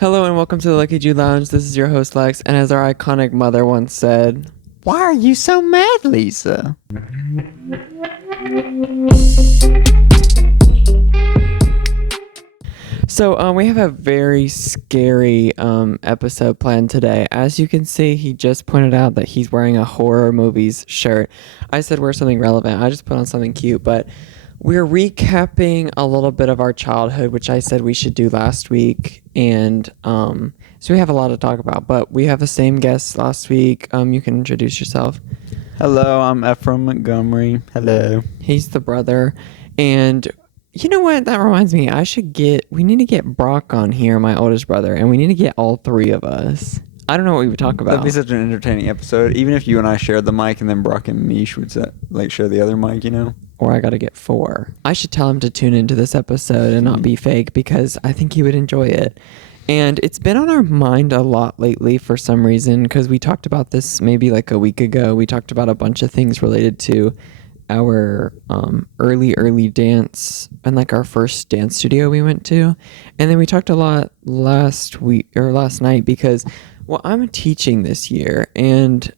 Hello and welcome to the Leckiju Lounge. This is your host Lex, and as our iconic mother once said, Why are you so mad, Lisa? so we have a very scary episode planned today. As you can see, he just pointed out that he's wearing a horror movies shirt. I said wear something relevant. I just put on something cute, but we're recapping a little bit of our childhood, which I said we should do last week, and so we have a lot to talk about. But we have the same guest last week. You can introduce yourself. Hello, I'm Ephraim Montgomery. Hello. He's the brother. And you know what? That reminds me. We need to get Brock on here, my oldest brother, and we need to get all three of us. I don't know what we would talk about. That'd be such an entertaining episode. Even if you and I shared the mic and then Brock and Mish would share the other mic, you know? Or I got to get four. I should tell him to tune into this episode and not be fake because I think he would enjoy it. And it's been on our mind a lot lately for some reason because we talked about this maybe like a week ago. We talked about a bunch of things related to our early dance and like our first dance studio we went to. And then we talked a lot last night because, well, I'm teaching this year and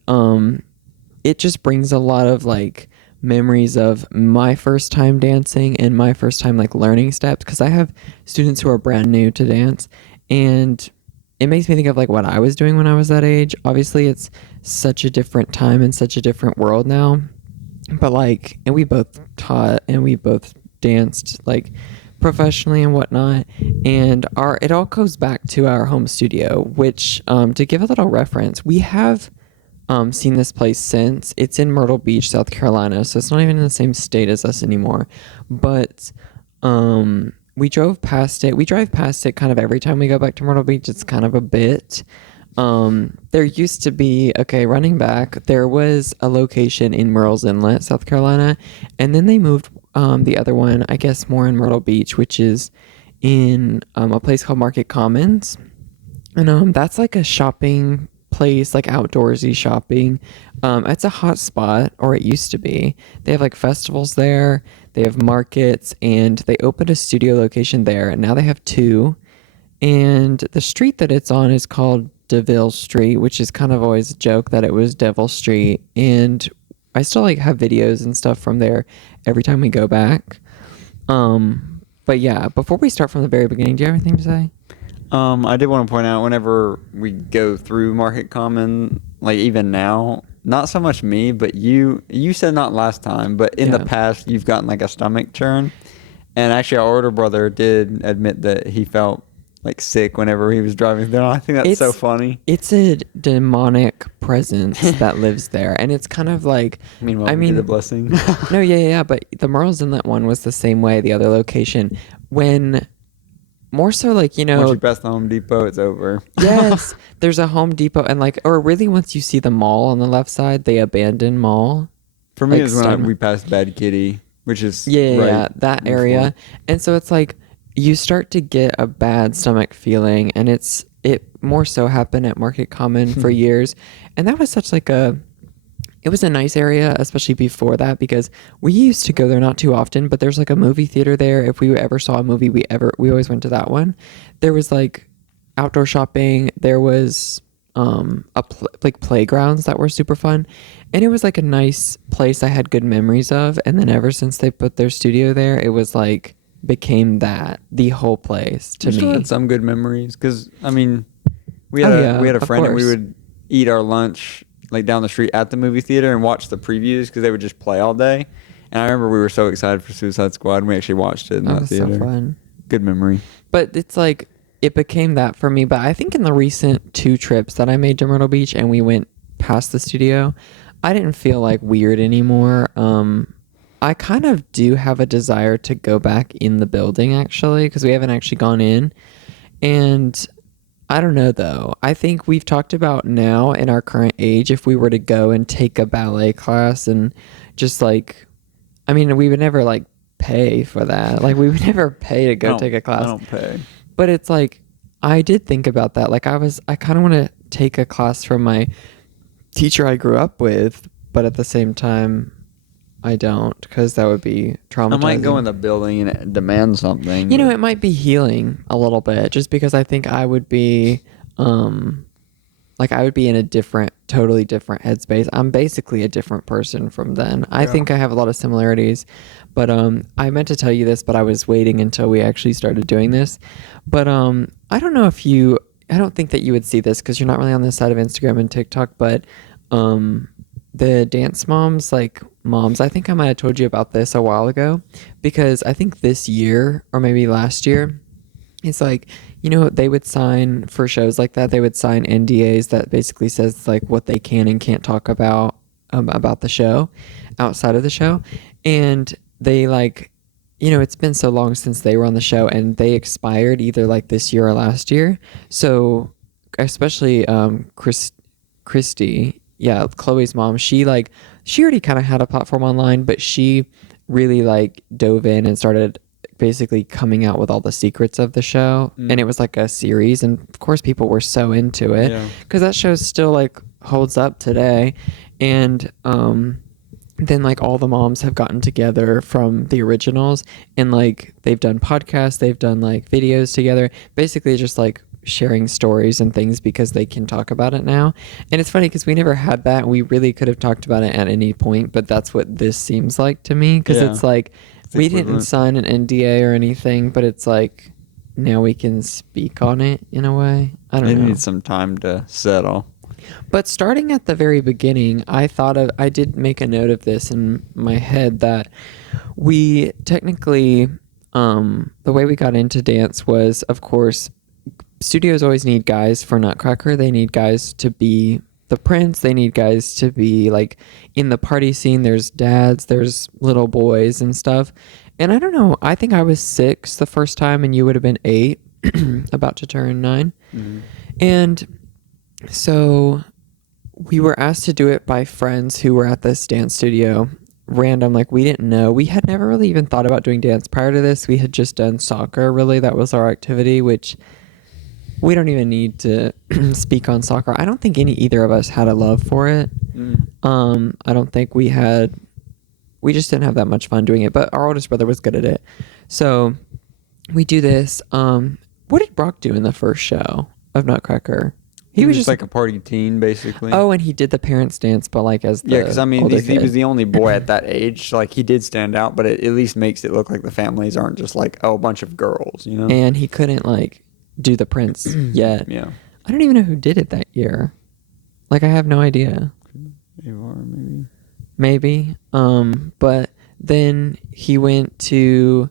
it just brings a lot of like memories of my first time dancing and my first time like learning steps because I have students who are brand new to dance, and it makes me think of like what I was doing when I was that age. Obviously it's such a different time and such a different world now, but like, and we both taught and we both danced like professionally and whatnot, and it all goes back to our home studio, which to give a little reference, we have seen this place since. It's in Myrtle Beach, South Carolina, so it's not even in the same state as us anymore. But we drove past it. We drive past it kind of every time we go back to Myrtle Beach. It's kind of a bit. There used to be, running back, there was a location in Murrells Inlet, South Carolina, and then they moved the other one, I guess, more in Myrtle Beach, which is in a place called Market Commons. And that's like a shopping place, like outdoorsy shopping. It's a hot spot, or it used to be. They have like festivals there, they have markets, and they opened a studio location there, and now they have two. And the street that it's on is called DeVille Street, which is kind of always a joke that it was Devil Street. And I still like have videos and stuff from there every time we go back. But yeah, before we start from the very beginning, do you have anything to say? I did want to point out whenever we go through Market Common, like even now, not so much me, but you said not last time, but in the past you've gotten like a stomach churn. And actually our older brother did admit that he felt like sick whenever he was driving there. I think that's so funny. It's a demonic presence that lives there, and it's kind of like, I mean the blessing. No, yeah, but the Murrells Inlet one was the same way, the other location, when more so like, once you pass the Home Depot, it's over. Yes, there's a Home Depot, and like, or really once you see the mall on the left side, the abandoned mall. For me, it's when we passed Bad Kitty, which is that area. And so it's like you start to get a bad stomach feeling, and it more so happened at Market Common for years. And that was such like it was a nice area, especially before that, because we used to go there not too often, but there's like a movie theater there. If we ever saw a movie, we always went to that one. There was like outdoor shopping. There was like playgrounds that were super fun, and it was like a nice place I had good memories of. And then ever since they put their studio there, it was like became the whole place to me. Still had some good memories because I mean, we had a friend and we would eat our lunch like down the street at the movie theater and watch the previews because they would just play all day. And I remember we were so excited for Suicide Squad and we actually watched it in that theater. So fun. Good memory. But it's like it became that for me. But I think in the recent 2 trips that I made to Myrtle Beach and we went past the studio, I didn't feel like weird anymore. I kind of do have a desire to go back in the building actually, because we haven't actually gone in. And I don't know though. I think we've talked about now in our current age, if we were to go and take a ballet class and just like, I mean, we would never like pay for that. Like we would never pay to go take a class. I don't pay. But it's like, I did think about that. Like I kind of want to take a class from my teacher I grew up with, but at the same time, I don't, because that would be traumatizing. I might go in the building and demand something. You know, it might be healing a little bit, just because I think I would be, like I would be in a totally different headspace. I'm basically a different person from then. I think I have a lot of similarities, but I meant to tell you this, but I was waiting until we actually started doing this. But I don't know if I don't think that you would see this because you're not really on this side of Instagram and TikTok, but the dance moms, like moms, I think I might have told you about this a while ago, because I think this year or maybe last year, it's like, they would sign for shows like that. They would sign NDAs that basically says like what they can and can't talk about the show, outside of the show. And they like, it's been so long since they were on the show, and they expired either like this year or last year. So especially Christy, yeah, Chloe's mom, she already kind of had a platform online, but she really like dove in and started basically coming out with all the secrets of the show. And it was like a series, and of course people were so into it because that show still like holds up today. And then like all the moms have gotten together from the originals, and like they've done podcasts, they've done like videos together, basically just like sharing stories and things because they can talk about it now. And it's funny because we never had that. We really could have talked about it at any point, but that's what this seems like to me, because it's like we didn't sign an NDA or anything, but it's like now we can speak on it in a way. I don't know. It needs some time to settle. But starting at the very beginning, I did make a note of this in my head that we technically, the way we got into dance was, of course, studios always need guys for Nutcracker. They need guys to be the prince. They need guys to be like in the party scene. There's dads, there's little boys and stuff. And I don't know, I think I was 6 the first time and you would have been 8, about to turn 9. Mm-hmm. And so we were asked to do it by friends who were at this dance studio. Random, like we didn't know. We had never really even thought about doing dance prior to this. We had just done soccer, really. That was our activity, which we don't even need to speak on soccer. I don't think either of us had a love for it. I don't think we just didn't have that much fun doing it, but our oldest brother was good at it. So we do this. What did Brock do in the first show of Nutcracker? He was just like a party teen, basically. Oh, and he did the parents dance, but like as the because I mean, he was the only boy at that age. So like he did stand out, but it at least makes it look like the families aren't just like a bunch of girls, And he couldn't like do the prince yet. Yeah. I don't even know who did it that year. Like I have no idea. Maybe. But then he went to.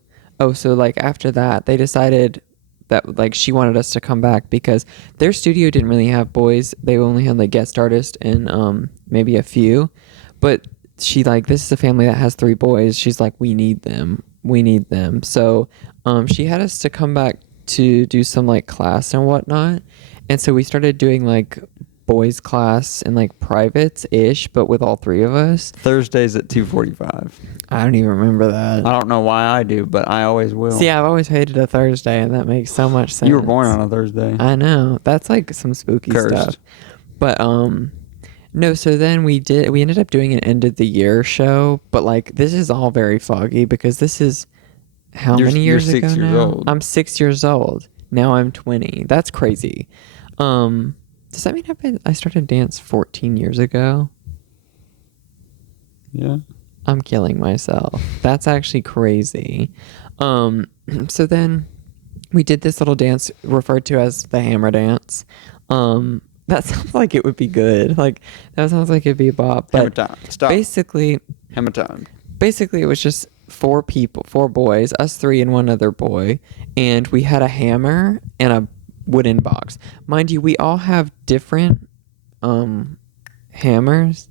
So like after that, they decided that like she wanted us to come back because their studio didn't really have boys. They only had like guest artists and maybe a few. But she like, this is a family that has 3 boys. She's like, we need them. So she had us to come back to do some like class and whatnot. And so we started doing like boys class and like privates-ish, but with all 3 of us. Thursdays at 2:45. I don't even remember that. I don't know why I do, but I always will. See, I've always hated a Thursday, and that makes so much sense. You were born on a Thursday. I know. That's like some spooky stuff. But no, so then we ended up doing an end of the year show, but like this is all very foggy because this is many years ago now? 6 years old. I'm 6 years old. Now I'm 20. That's crazy. Does that mean I started dance 14 years ago? Yeah. I'm killing myself. That's actually crazy. So then we did this little dance referred to as the hammer dance. That sounds like it would be good. Like that sounds like it'd be a bop. But hammer time. Stop. Hammer time. Basically, it was just 4 boys, us 3 and one other boy, and we had a hammer and a wooden box. Mind you, we all have different hammers.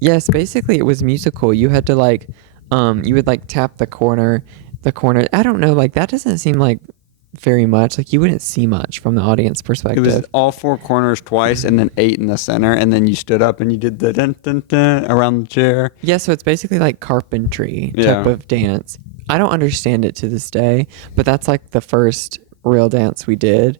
Yes, basically it was musical. You had to like you would like tap the corner. I don't know, like that doesn't seem like very much. Like you wouldn't see much from the audience perspective. It was all 4 corners twice and then 8 in the center, and then you stood up and you did the dun dun dun around the chair. Yeah, so it's basically like carpentry type of dance. I don't understand it to this day, but that's like the first real dance we did.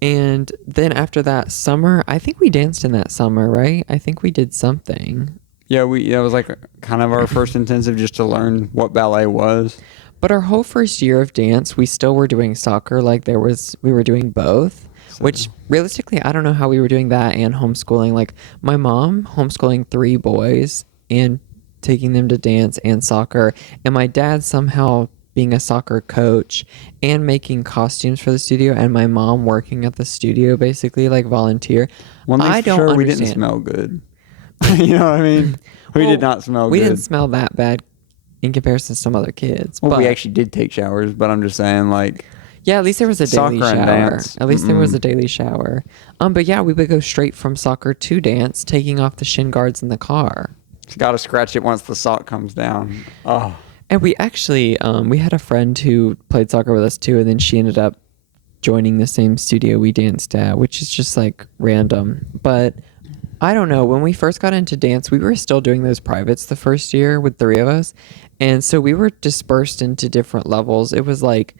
And then after that summer, I think we danced in that summer, right? I think we did something. Yeah, that was like kind of our first intensive just to learn what ballet was. But our whole first year of dance, we still were doing soccer. Like we were doing both, which realistically, I don't know how we were doing that and homeschooling. Like my mom homeschooling 3 boys and taking them to dance and soccer, and my dad somehow being a soccer coach and making costumes for the studio, and my mom working at the studio basically like volunteer. One thing's I for don't sure, we understand. didn't smell good. You know what I mean? We did not smell We good. didn't smell that bad in comparison to some other kids. Well, but we actually did take showers, but I'm just saying, like, yeah, at least there was a daily soccer and shower. dance. At least there was a daily shower. But yeah, we would go straight from soccer to dance, taking off the shin guards in the car. you got to scratch it once the sock comes down. Oh. And we actually, we had a friend who played soccer with us too, and then she ended up joining the same studio we danced at, which is just like random. But I don't know. When we first got into dance, we were still doing those privates the first year with 3 of us. And so we were dispersed into different levels. It was like,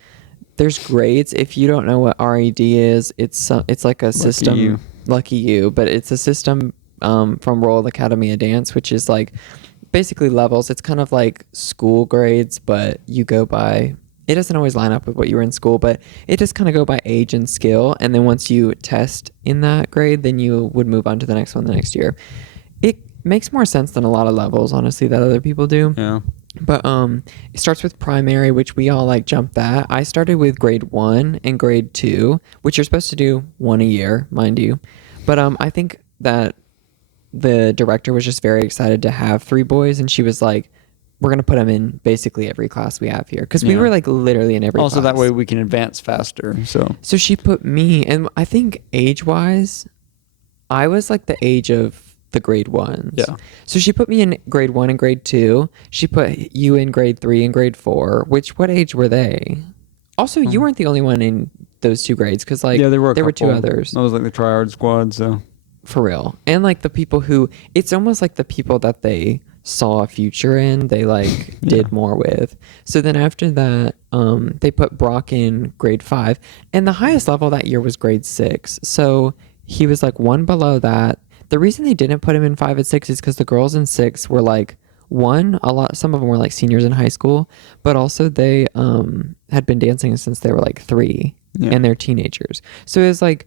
there's grades. If you don't know what RED is, it's like a system. Leckiju, but it's a system from Royal Academy of Dance, which is like basically levels. It's kind of like school grades, but you go by, it doesn't always line up with what you were in school, but it just kind of go by age and skill. And then once you test in that grade, then you would move on to the next one the next year. It makes more sense than a lot of levels, honestly, that other people do. Yeah. But it starts with primary, which we all like jumped that. I started with grade 1 and grade 2, which you're supposed to do 1 a year, mind you. But I think that the director was just very excited to have 3 boys, and she was like, we're going to put them in basically every class we have here. Because we were like literally in every class. Also, that way we can advance faster. So she put me, and I think age-wise, I was like the age of the grade 1s. Yeah. So she put me in grade 1 and grade 2. She put you in grade 3 and grade 4, what age were they? Also, you weren't the only one in those 2 grades, because like there were 2 others. That was like the triad squad, so. For real. And like the people who, it's almost like the people that they saw a future in, they like did more with. So then after that, they put Brock in grade 5, and the highest level that year was grade 6. So he was like 1 below that. The reason they didn't put him in 5 and 6 is because the girls in 6 were like, some of them were like seniors in high school, but also they had been dancing since they were like 3 and they're teenagers. So it was like,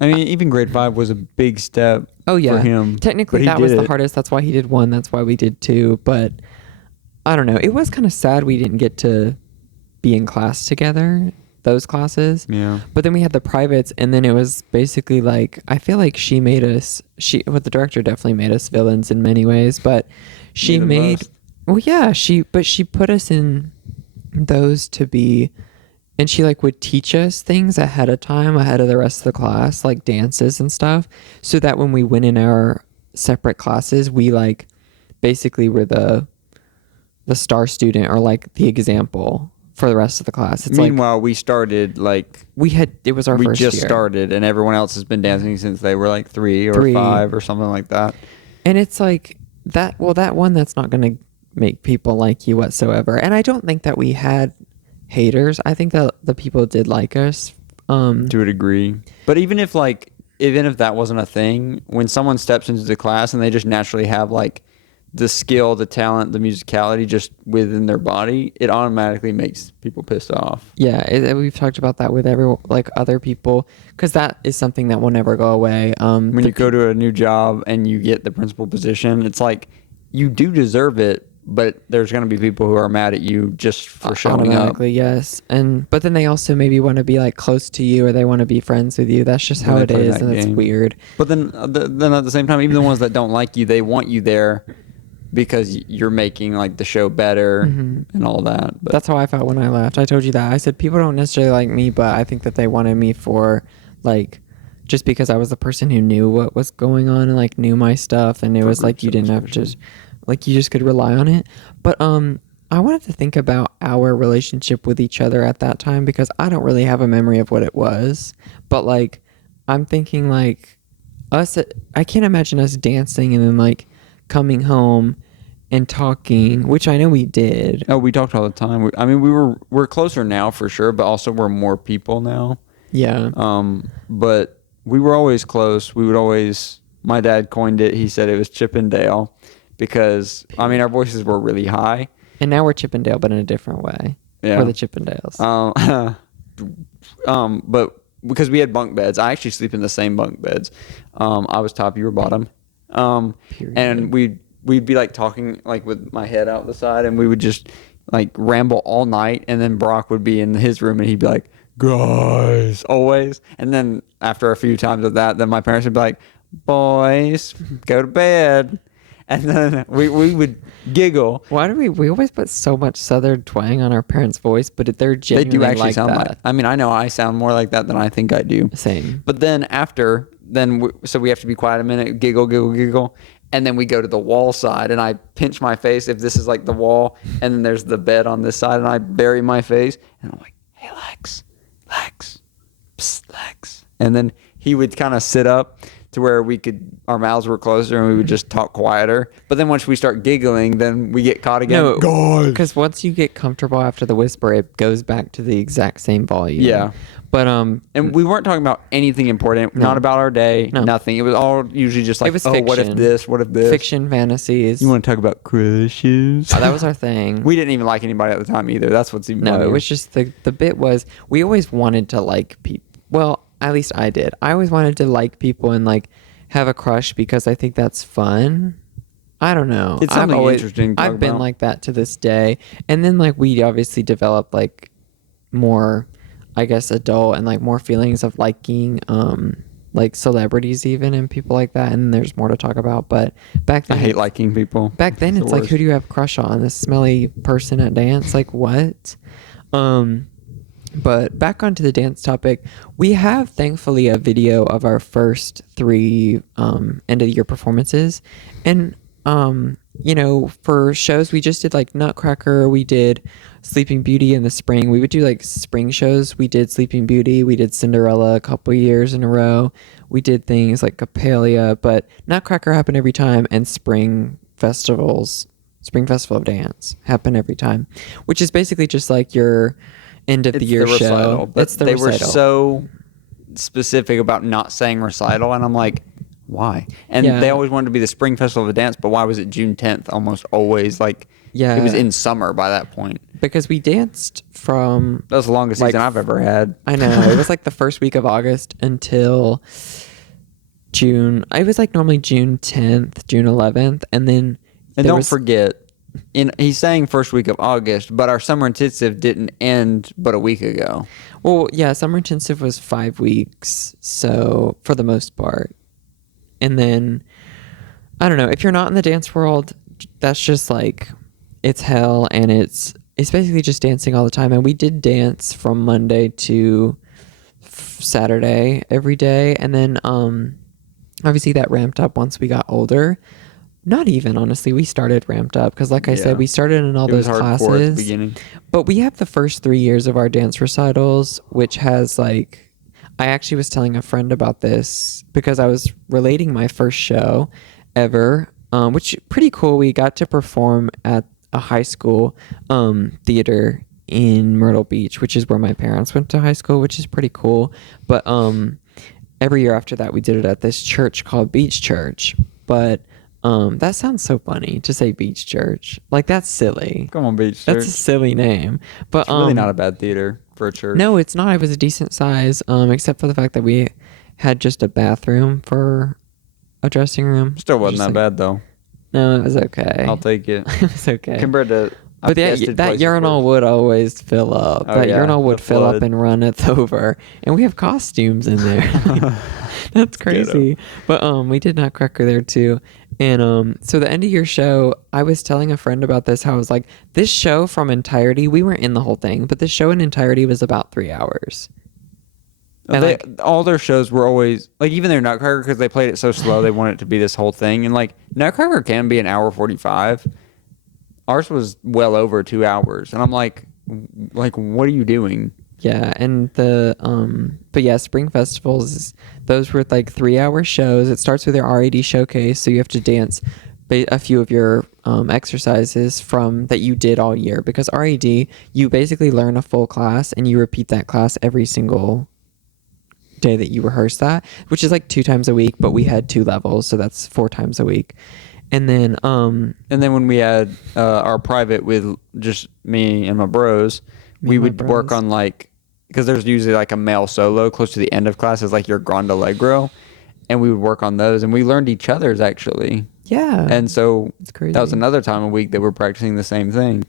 I mean, even grade 5 was a big step for him. Technically, that was the hardest. That's why he did 1. That's why we did 2. But I don't know. It was kind of sad we didn't get to be in class together, those classes. Yeah. But then we had the privates, and then it was basically like, I feel like the director definitely made us villains in many ways, but she she put us in those to be, and she like would teach us things ahead of time, ahead of the rest of the class, like dances and stuff, so that when we went in our separate classes, we like basically were the star student, or like the example for the rest of the class. It's Meanwhile, we started like it was our first year. We just started, and everyone else has been dancing since they were like 3 or 5 or something like that. And it's like that. Well, that one, that's not going to make people like you whatsoever. And I don't think that we had haters. I think that the people did like us to a degree. But even if that wasn't a thing, when someone steps into the class and they just naturally have like the skill, the talent, the musicality just within their body, it automatically makes people pissed off. Yeah, we've talked about that with other people, because that is something that will never go away. When you go to a new job and you get the principal position, it's like you do deserve it, but there's going to be people who are mad at you just for showing up. Yes. But then they also maybe want to be like close to you, or they want to be friends with you. That's just how it is, and it's weird. But then at the same time, even the ones that don't like you, they want you there because you're making like the show better and all that. But that's how I felt when I left. I told you that. I said people don't necessarily like me, but I think that they wanted me for like, just because I was the person who knew what was going on and like knew my stuff, and it was like you didn't have to, like you just could rely on it. But I wanted to think about our relationship with each other at that time, because I don't really have a memory of what it was. But like I'm thinking like I can't imagine us dancing and then like coming home and talking, which I know we did. Oh, we talked all the time. We're closer now for sure, but also we're more people now. Yeah. But we were always close. We would always, my dad coined it. He said it was Chip and Dale, because I mean our voices were really high. And now we're Chippendale, but in a different way. Yeah. We're the Chippendales. But because we had bunk beds, I actually sleep in the same bunk beds. I was top, you were bottom. And we'd be like talking like with my head out the side, and we would just like ramble all night. And then Brock would be in his room, and he'd be like, "Guys," always. And then after a few times of that, then my parents would be like, "Boys, go to bed." And then we would giggle. Why do we always put so much southern twang on our parents' voice, but they're genuinely They do actually like sound that. like. I mean, I know I sound more like that than I think I do. Same. But then after, so we have to be quiet a minute, giggle, giggle, giggle, and then we go to the wall side, and I pinch my face if this is like the wall, and then there's the bed on this side, and I bury my face, and I'm like, "Hey, Lex, psst, Lex," and then he would kind of sit up to where our mouths were closer and we would just talk quieter. But then once we start giggling, then we get caught again. No, God. because once you get comfortable after the whisper, it goes back to the exact same volume. Yeah. But and we weren't talking about anything important, not about our day, nothing. It was all usually just like, it was oh, fiction. what if this, what if this? Fiction fantasies. You want to talk about crushes? Oh, that was our thing. We didn't even like anybody at the time either. That's what's even funnier. It was just the bit was we always wanted to like people. Well, at least I did. I always wanted to like people and like have a crush because I think that's fun. I don't know. It's something interesting to talk I've been about. like that to this day. And then like we obviously developed like more, I guess, adult and like more feelings of liking like celebrities even and people like that. And there's more to talk about. But back then I hate liking people. Back then it's like, who do you have a crush on? This smelly person at dance? Like what? But back onto the dance topic, we have thankfully a video of our first 3 end of the year performances. And, you know, for shows, we just did like Nutcracker, we did Sleeping Beauty in the spring. We would do like spring shows. We did Sleeping Beauty, we did Cinderella a couple years in a row. We did things like Capelia, but Nutcracker happened every time, and Spring Festival of Dance happened every time, which is basically just like your end of the year show. It's the recital. They were so specific about not saying recital, and I'm like, why? And they always wanted to be the Spring Festival of Dance, but why was it June 10th? Almost always, like, it was in summer by that point. Because we danced from... That was the longest season I've ever had. I know. It was like the first week of August until June. It was like normally June 10th, June 11th, and then... And don't forget, he's saying first week of August, but our summer intensive didn't end but a week ago. Well, yeah, summer intensive was 5 weeks, so for the most part. And then, I don't know, if you're not in the dance world, that's just like, it's hell, and it's basically just dancing all the time. And we did dance from Monday to Saturday every day, and then obviously that ramped up once we got older. Not even, honestly. We started ramped up because, like I said, we started in all those classes. At the beginning. But we have the first 3 years of our dance recitals, which has like, I actually was telling a friend about this because I was relating my first show ever, which pretty cool. We got to perform at a high school theater in Myrtle Beach, which is where my parents went to high school, which is pretty cool. But every year after that, we did it at this church called Beach Church. But that sounds so funny to say Beach Church. Like, that's silly. Come on, Beach Church. That's a silly name. But it's really not a bad theater for a church. No, it's not. It was a decent size, except for the fact that we had just a bathroom for a dressing room. Still wasn't that bad, though. No, it was okay. I'll take it. It was okay. Compared to... But that urinal would always fill up. That urinal would fill up and run it over. And we have costumes in there. That's crazy. But we did Nutcracker there too. And so the end of your show, I was telling a friend about this, how I was like, this show from entirety, we weren't in the whole thing, but this show in entirety was about 3 hours. And all their shows were always, like, even their Nutcracker, because they played it so slow, they wanted it to be this whole thing. And like, Nutcracker can be an hour 45. Ours was well over 2 hours. And I'm like, what are you doing? Yeah, and but yeah, spring festivals, those were like 3 hour shows. It starts with your RAD showcase, so you have to dance a few of your exercises from that you did all year, because RAD, you basically learn a full class and you repeat that class every single day that you rehearse that, which is like 2 times a week, but we had 2 levels, so that's 4 times a week. And then when we had our private with just me and my bros, we would work on like, because there's usually like a male solo close to the end of classes, like your Grand Allegro, and we would work on those, and we learned each other's actually. Yeah. And so it's crazy. That was another time a week that we're practicing the same thing.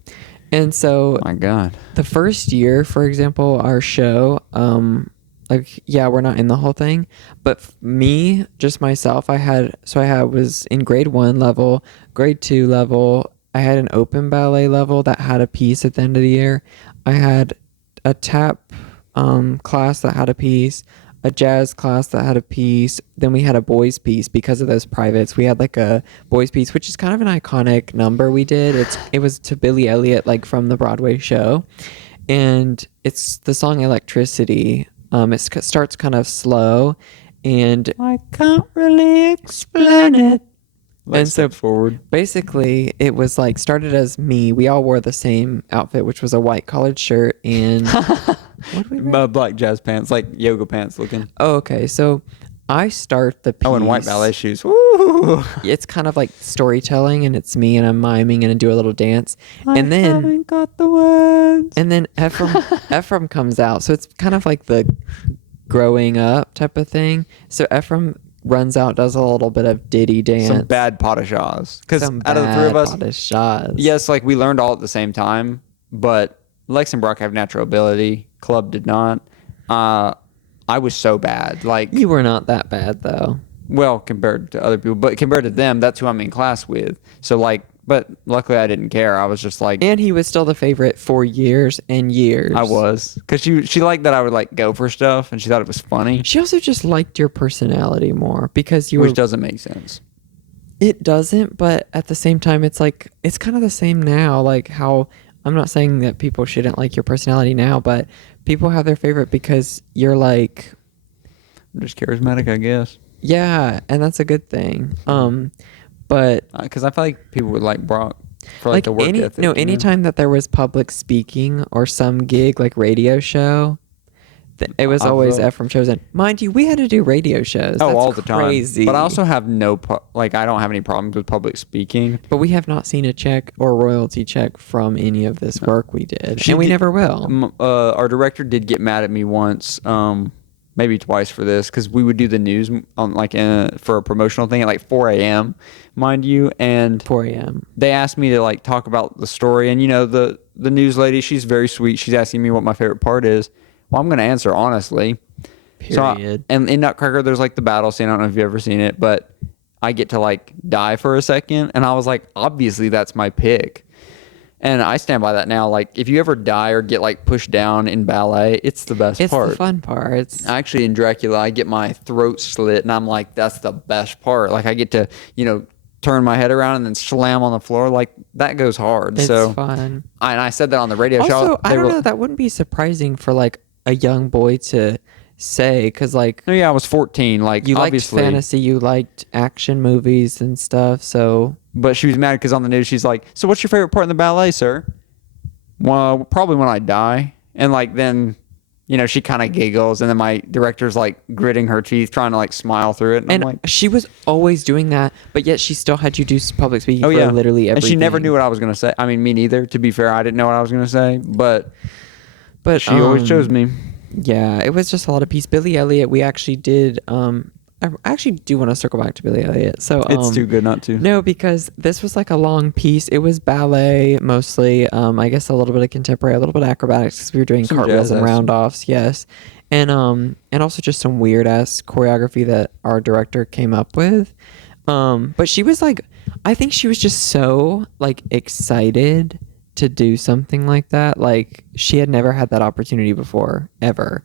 And so, my God, the first year, for example, our show, we're not in the whole thing, but me, just myself, was in grade 1 level, grade 2 level. I had an open ballet level that had a piece at the end of the year. I had a tap class that had a piece, a jazz class that had a piece. Then we had a boys piece because of those privates. We had like a boys piece, which is kind of an iconic number we did. It was to Billy Elliot, like from the Broadway show. And it's the song Electricity. It starts kind of slow and I can't really explain it. And so forward. Basically, it was like started as me. We all wore the same outfit, which was a white collared shirt and what did we wear? Black jazz pants, like yoga pants looking. Oh, okay. So I start the piece. Oh, and white ballet shoes. Woo! It's kind of like storytelling, and it's me, and I'm miming, and I do a little dance. I haven't got the words. And then Ephraim comes out. So it's kind of like the growing up type of thing. So Ephraim runs out, does a little bit of ditty dance. Some bad pas de chas. Because out of the three of us, pas de chas. Yes, like we learned all at the same time, but Lex and Brock have natural ability. Club did not. I was so bad. Like, you were not that bad though. Well, compared to other people, but compared to them, that's who I'm in class with. So like, but luckily I didn't care. I was just like, and he was still the favorite for years and years. I was, because she liked that I would like go for stuff, and she thought it was funny. She also just liked your personality more because which doesn't make sense. It doesn't, but at the same time, it's like it's kind of the same now. Like how I'm not saying that people shouldn't like your personality now, but people have their favorite because you're like, I'm just charismatic, I guess. Yeah, and that's a good thing. But because I feel like people would like Brock for like the work ethic. No, anytime that there was public speaking or some gig like radio show, it was always Ephraim chosen. Mind you, we had to do radio shows. That's all the crazy. Time. But I also have I don't have any problems with public speaking. But we have not seen a check or royalty check from any of this work we did, and we never will. Our director did get mad at me once. Maybe twice for this, because we would do the news on for a promotional thing at like 4 a.m., mind you, and 4 a.m. They asked me to like talk about the story, and the news lady, she's very sweet. She's asking me what my favorite part is. Well, I'm going to answer honestly. Period. And in Nutcracker, there's like the battle scene. I don't know if you've ever seen it, but I get to like die for a second, and I was like, obviously that's my pick. And I stand by that now. Like, if you ever die or get like pushed down in ballet, it's the best part. It's the fun part. Actually, in Dracula, I get my throat slit, and I'm like, that's the best part. Like, I get to, turn my head around and then slam on the floor. Like, that goes hard. It's so fun. And I said that on the radio show. Also, I don't know. That wouldn't be surprising for like a young boy to say, because like, oh yeah, I was 14. Like, you obviously, liked fantasy, you liked action movies and stuff. So. But she was mad because on the news she's like, "So what's your favorite part in the ballet, sir?" Well, probably when I die. And like then, she kind of giggles, and then my director's like gritting her teeth, trying to like smile through it. And I'm like, she was always doing that, but yet she still had you do public speaking for literally everything. And she never knew what I was gonna say. I mean, me neither. To be fair, I didn't know what I was gonna say, but she always chose me. Yeah, it was just a lot of peace. Billy Elliot, we actually did. I actually do want to circle back to Billy Elliot. So it's too good not to. No, because this was like a long piece. It was ballet mostly. I guess a little bit of contemporary, a little bit of acrobatics, because we were doing some cartwheels and round-offs. Yes, and also just some weird ass choreography that our director came up with. But she was like, I think she was just so like excited to do something like that. Like, she had never had that opportunity before, ever.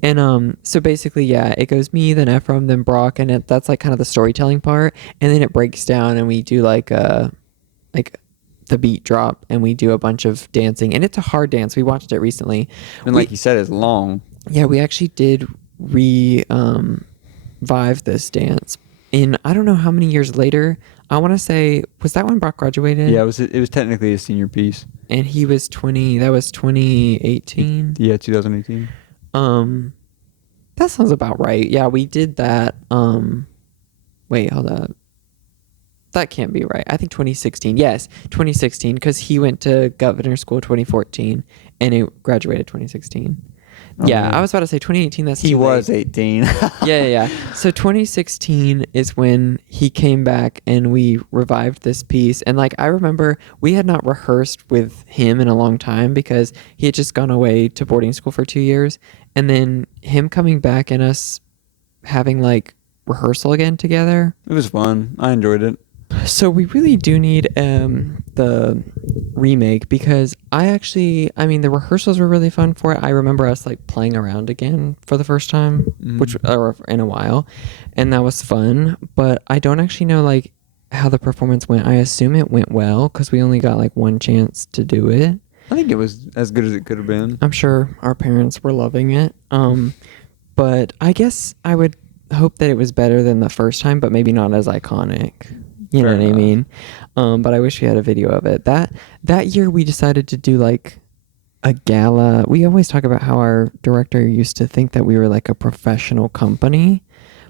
And so basically, yeah, it goes me, then Ephraim, then Brock, and that's like kind of the storytelling part, and then it breaks down, and we do like the beat drop, and we do a bunch of dancing, and it's a hard dance. We watched it recently, and like you said, it's long. Yeah, we actually did revive this dance in I don't know how many years later. I want to say, was that when Brock graduated? Yeah, it was technically a senior piece, and he was 20. That was 2018. Yeah, 2018. That sounds about right. Yeah, we did that. Wait, hold up. that can't be right. I think 2016. Yes, 2016, because he went to governor school 2014 and it graduated 2016. Yeah, I was about to say 2018. That's he too was late. 18. Yeah. So 2016 is when he came back and we revived this piece. And like I remember, we had not rehearsed with him in a long time because he had just gone away to boarding school for 2 years, and then him coming back and us having like rehearsal again together. It was fun. I enjoyed it. So we really do need the remake, because I mean the rehearsals were really fun for it. I remember us like playing around again for the first time, which or in a while, and that was fun. But I don't actually know like how the performance went. I assume it went well because we only got like one chance to do it. I think it was as good as it could have been. I'm sure our parents were loving it. But I guess I would hope that it was better than the first time, but maybe not as iconic. You know what I mean? But I wish we had a video of it. That year we decided to do like a gala. We always talk about how our director used to think that we were like a professional company,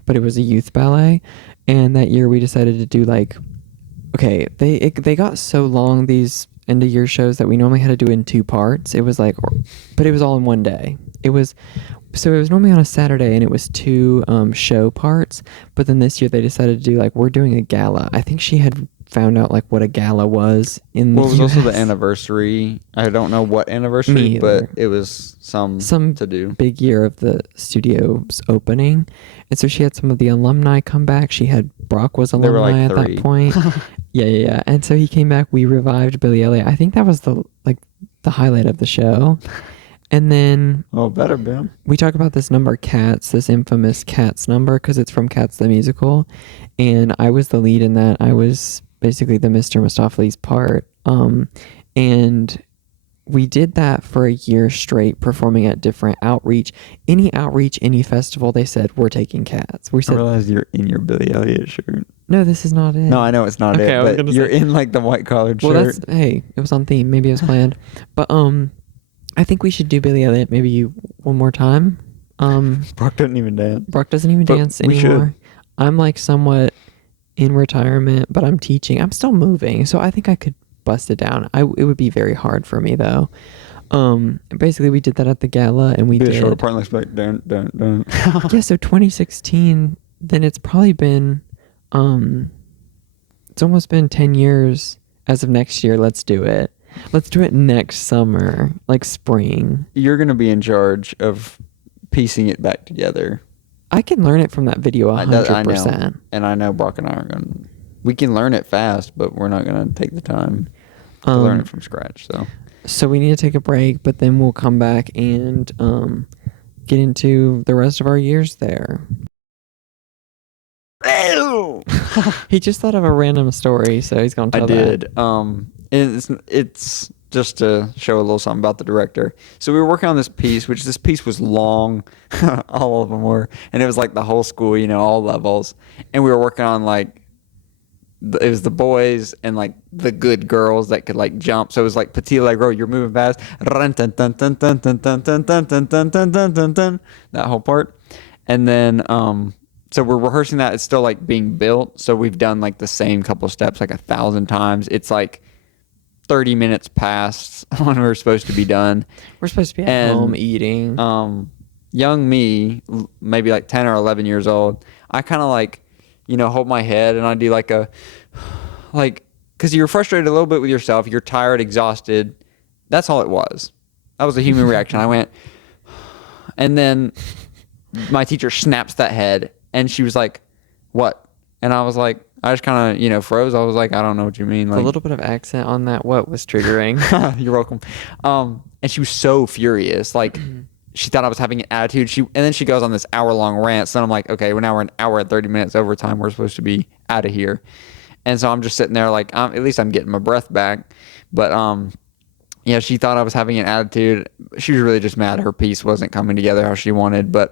but it was a youth ballet. And that year we decided to do like, okay, they got so long, these end of year shows, that we normally had to do in 2 parts. It was like, but it was all in one day. It was normally on a Saturday, and it was 2 show parts. But then this year they decided to do like, we're doing a gala. I think she had found out like what a gala was in the Well, it was US. also the anniversary. I don't know what anniversary, but it was some to do. Big year of the studio's opening. And so she had some of the alumni come back. She had Brock was alumni at 3. that point. Yeah. And so he came back. We revived Billy Elliot. I think that was the highlight of the show. And then better, Ben. we talk about this number Cats, this infamous Cats number, because it's from Cats the musical, and I was the lead in that. I was basically the Mr. Mistopheles part, and we did that for a year straight, performing at different outreach, any festival. They said, we're taking Cats. We I said, realized you're in your Billy Elliot shirt. no, this is not it. No, I know it's not Okay, it, but you're in like the white collared shirt. Well, hey, it was on theme. Maybe it was planned, but I think we should do Billy Elliot maybe one more time. Brock doesn't even dance. Brock doesn't even dance anymore. I'm like somewhat in retirement, but I'm teaching. I'm still moving, so I think I could bust it down. It would be very hard for me though. Basically we did that at the gala, and we did a short part like dun. Yeah, so 2016. Then it's probably been it's almost been 10 years as of next year. Let's do it. Let's do it next summer, like spring. You're going to be in charge of piecing it back together. I can learn it from that video 100%. I know. And I know Brock and I are going to... We can learn it fast, but we're not going to take the time to learn it from scratch. So we need to take a break, but then we'll come back and get into the rest of our years there. He just thought of a random story, so he's going to tell that. I did. It's just to show a little something about the director. So we were working on this piece, which this piece was long. All of them were. And it was like the whole school, all levels. And we were working on like, it was the boys and like the good girls that could like jump. So it was like Petit Allegro, you're moving fast. That whole part. And then, so we're rehearsing that. It's still like being built. So we've done like the same couple steps like 1,000 times. It's like 30 minutes past when we're supposed to be done. We're supposed to be at home eating. Young me, maybe like 10 or 11 years old, I kind of like, hold my head and I do like because you're frustrated a little bit with yourself. You're tired, exhausted. That's all it was. That was a human reaction. I went, and then my teacher snaps that head and she was like, what? And I was like, I just kind of, froze. I was like, I don't know what you mean. Like, a little bit of accent on that what was triggering. You're welcome. And she was so furious. Like, she thought I was having an attitude. And then she goes on this hour-long rant. So I'm like, okay, well, now we're an hour and 30 minutes overtime. We're supposed to be out of here. And so I'm just sitting there like, at least I'm getting my breath back. But, yeah, she thought I was having an attitude. She was really just mad her piece wasn't coming together how she wanted. But,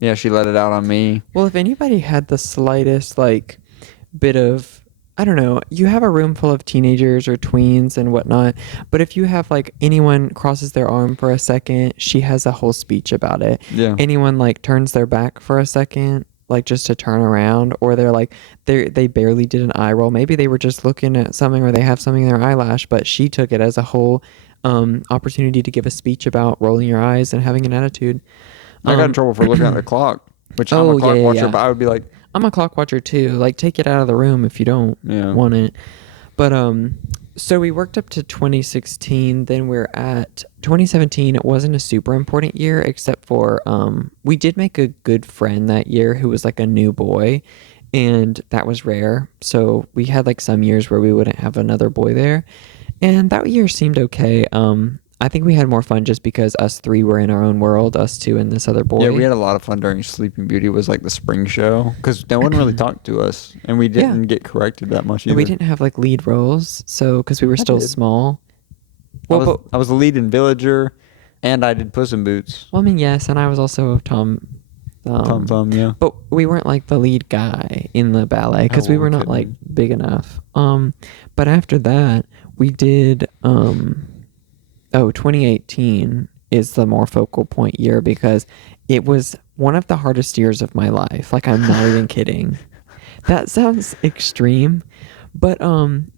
yeah, she let it out on me. Well, if anybody had the slightest, like, bit of, I don't know, you have a room full of teenagers or tweens and whatnot, but if you have like anyone crosses their arm for a second, she has a whole speech about it. Yeah. Anyone like turns their back for a second, like just to turn around, or they're like they barely did an eye roll. Maybe they were just looking at something, or they have something in their eyelash, but she took it as a whole opportunity to give a speech about rolling your eyes and having an attitude. I got in trouble for looking at the clock, which I'm a clock watcher, but I would be like, I'm a clock watcher too. Like, take it out of the room if you don't want it. But so we worked up to 2016. Then we're at 2017. It wasn't a super important year, except for we did make a good friend that year who was like a new boy, and that was rare. So we had like some years where we wouldn't have another boy there, and that year seemed okay. I think we had more fun just because us three were in our own world, us two and this other boy. Yeah, we had a lot of fun during Sleeping Beauty. It was like the spring show because no one really talked to us, and we didn't get corrected that much either. And we didn't have like lead roles, so because we were still small. Well, I was the lead in Villager, and I did Puss in Boots. Well, I mean, yes, and I was also Tom Thumb, yeah. But we weren't like the lead guy in the ballet because we were not like big enough. But after that, we did 2018 is the more focal point year because it was one of the hardest years of my life. Like, I'm not even kidding. That sounds extreme, but and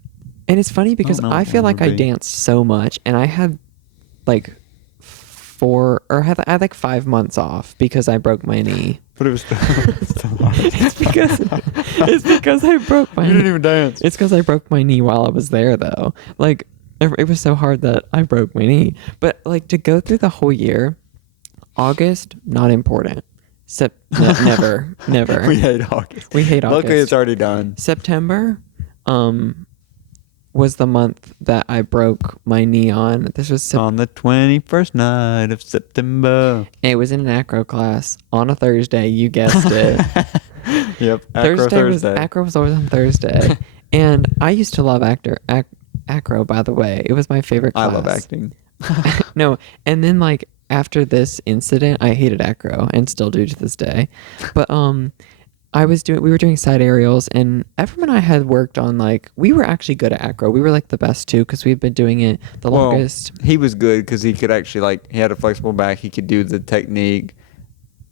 it's funny because I feel like I danced so much, and I had like I had like 5 months off because I broke my knee. But it was still hard. It's because I broke my knee. You didn't even dance. It's because I broke my knee while I was there, though. Like, it was so hard that I broke my knee. But like, to go through the whole year, August, not important. Never. We hate August. Luckily, it's already done. September, was the month that I broke my knee on. This was on the 21st night of September. It was in an acro class on a Thursday. You guessed it. Yep. Acro was always on Thursday. And I used to love acro, by the way. It was my favorite class. I love acting. No. And then like after this incident, I hated acro and still do to this day. But we were doing side aerials, and Ephraim and I had worked on we were actually good at acro. We were like the best too because we've been doing it the longest. He was good because he could actually he had a flexible back. He could do the technique.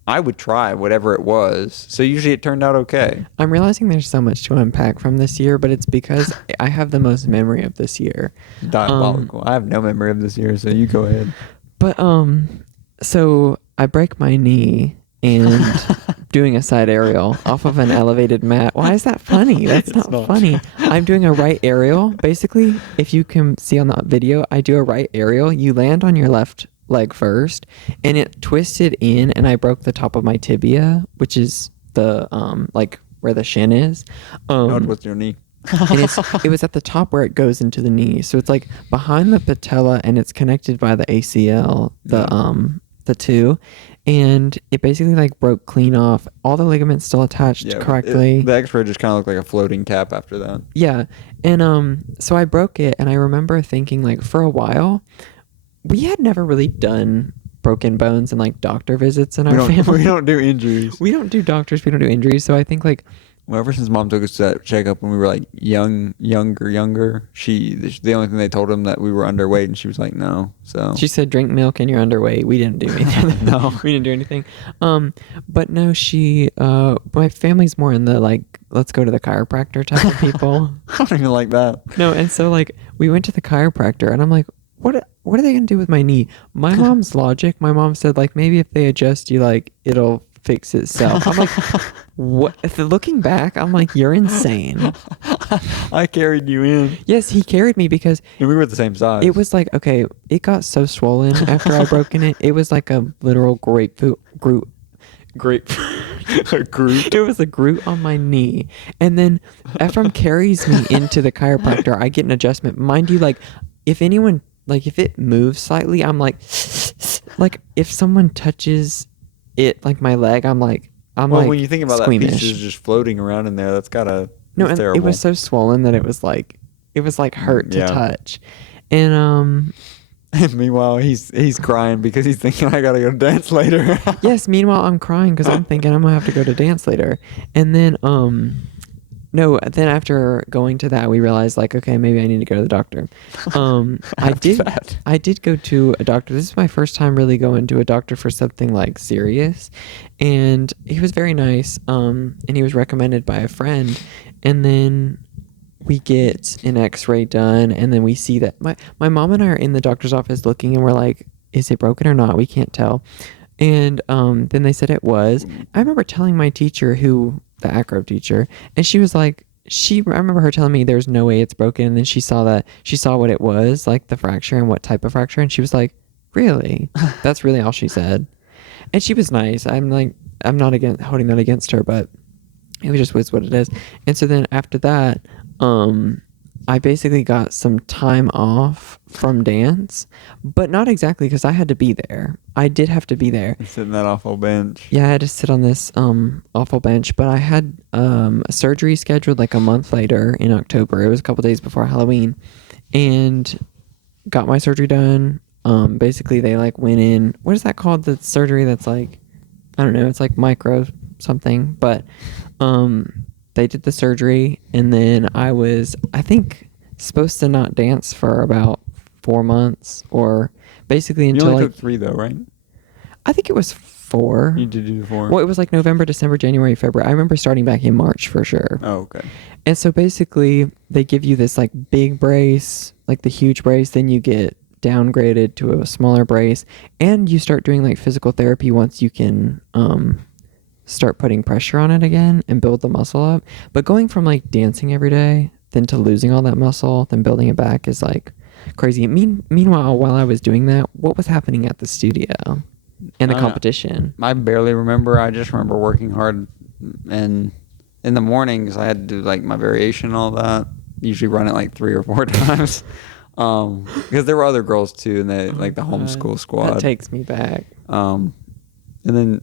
I would try whatever it was. So usually it turned out okay. I'm realizing there's so much to unpack from this year, but it's because I have the most memory of this year. Diabolical. I have no memory of this year, so you go ahead. But so I break my knee and doing a side aerial off of an elevated mat. Why is that funny? That's not funny. I'm doing a right aerial. Basically, if you can see on the video, I do a right aerial. You land on your left leg first, and it twisted in, and I broke the top of my tibia, which is the where the shin is. What's your knee? And it was at the top where it goes into the knee, so it's like behind the patella, and it's connected by the ACL, the two, and it basically broke clean off. All the ligaments still attached correctly. The X-ray just kind of looked like a floating cap after that. Yeah, and so I broke it, and I remember thinking for a while, we had never really done broken bones and doctor visits in our family. We don't do injuries. We don't do doctors. We don't do injuries. So I think well, ever since Mom took us to that checkup when we were younger, the only thing they told him that we were underweight, and she was like, no. So she said, drink milk and you're underweight. We didn't do anything. No, we didn't do anything. But no, my family's more in the let's go to the chiropractor type of people. I don't even like that. No, and so we went to the chiropractor, and I'm like, what are they gonna do with my knee? My mom's logic. My mom said maybe if they adjust you, it'll fix itself. I'm like, what? Looking back, I'm like, you're insane. I carried you in. Yes, he carried me because and we were the same size. It was okay, it got so swollen after I broken it. It was like a literal grapefruit. A Groot. It was a Groot on my knee. And then Ephraim carries me into the chiropractor. I get an adjustment. Mind you, if anyone if it moves slightly, I'm if someone touches it my leg, I'm when you think about squeamish. That piece is just floating around in there, that's gotta no, and terrible. It was so swollen that it was hurt to touch. And meanwhile he's crying because he's thinking I gotta go to dance later. Yes, meanwhile I'm crying because I'm thinking I'm gonna have to go to dance later. And then No, then after going to that, we realized like, okay, maybe I need to go to the doctor. I After did. that. I did go to a doctor. This is my first time really going to a doctor for something like serious, and he was very nice. And he was recommended by a friend, and then we get an X-ray done, and then we see that my mom and I are in the doctor's office looking, and we're like, is it broken or not? We can't tell. And then they said it was. I remember telling my teacher, the acro teacher, and she was like, I remember her telling me there's no way it's broken. And then she saw what it was, like the fracture and what type of fracture. And she was like, really? That's really all she said. And she was nice. I'm like, I'm not holding that against her, but it was just what it is. And so then after that, I basically got some time off from dance, but not exactly because I had to be there. I did have to be there. Sit in that awful bench. Yeah, I had to sit on this awful bench, but I had a surgery scheduled like a month later in October. It was a couple days before Halloween, and got my surgery done. Basically they like went in. What is that called? The surgery that's like, I don't know. It's like micro something, but they did the surgery, and then I think, supposed to not dance for about 4 months, or basically until You only like, took 3 though, right? I think it was 4. You did do 4. Well, it was like November, December, January, February. I remember starting back in March for sure. Oh, okay. And so basically they give you this like big brace, like the huge brace, then you get downgraded to a smaller brace, and you start doing like physical therapy once you can start putting pressure on it again and build the muscle up. But going from like dancing every day then to losing all that muscle, then building it back is like crazy. Meanwhile, while I was doing that, what was happening at the studio and the competition? I barely remember. I just remember working hard, and in the mornings I had to do like my variation and all that. Usually run it like 3 or 4 times. Because there were other girls too, and they like the homeschool squad. That takes me back. And then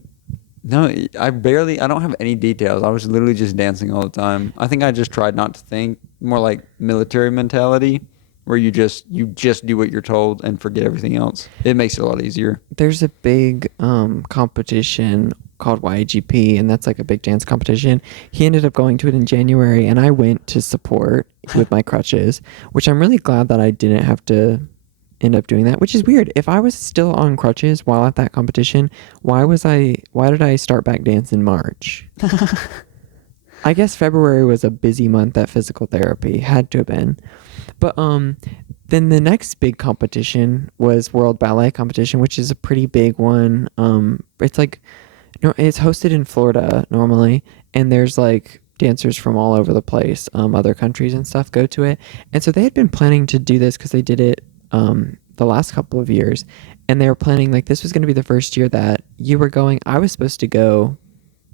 no, I don't have any details. I was literally just dancing all the time. I think I just tried not to think, more like military mentality, where you just do what you're told and forget everything else. It makes it a lot easier. There's a big competition called YGP, and that's like a big dance competition. He ended up going to it in January, and I went to support with my crutches, which I'm really glad that I didn't have to end up doing that, which is weird. If I was still on crutches while at that competition, why did I start back dance in March? I guess February was a busy month at physical therapy, had to have been. But then the next big competition was World Ballet Competition, which is a pretty big one. It's like, it's hosted in Florida normally, and there's like dancers from all over the place, other countries and stuff go to it. And so they had been planning to do this because they did it the last couple of years, and they were planning like this was going to be the first year that you were going. I was supposed to go,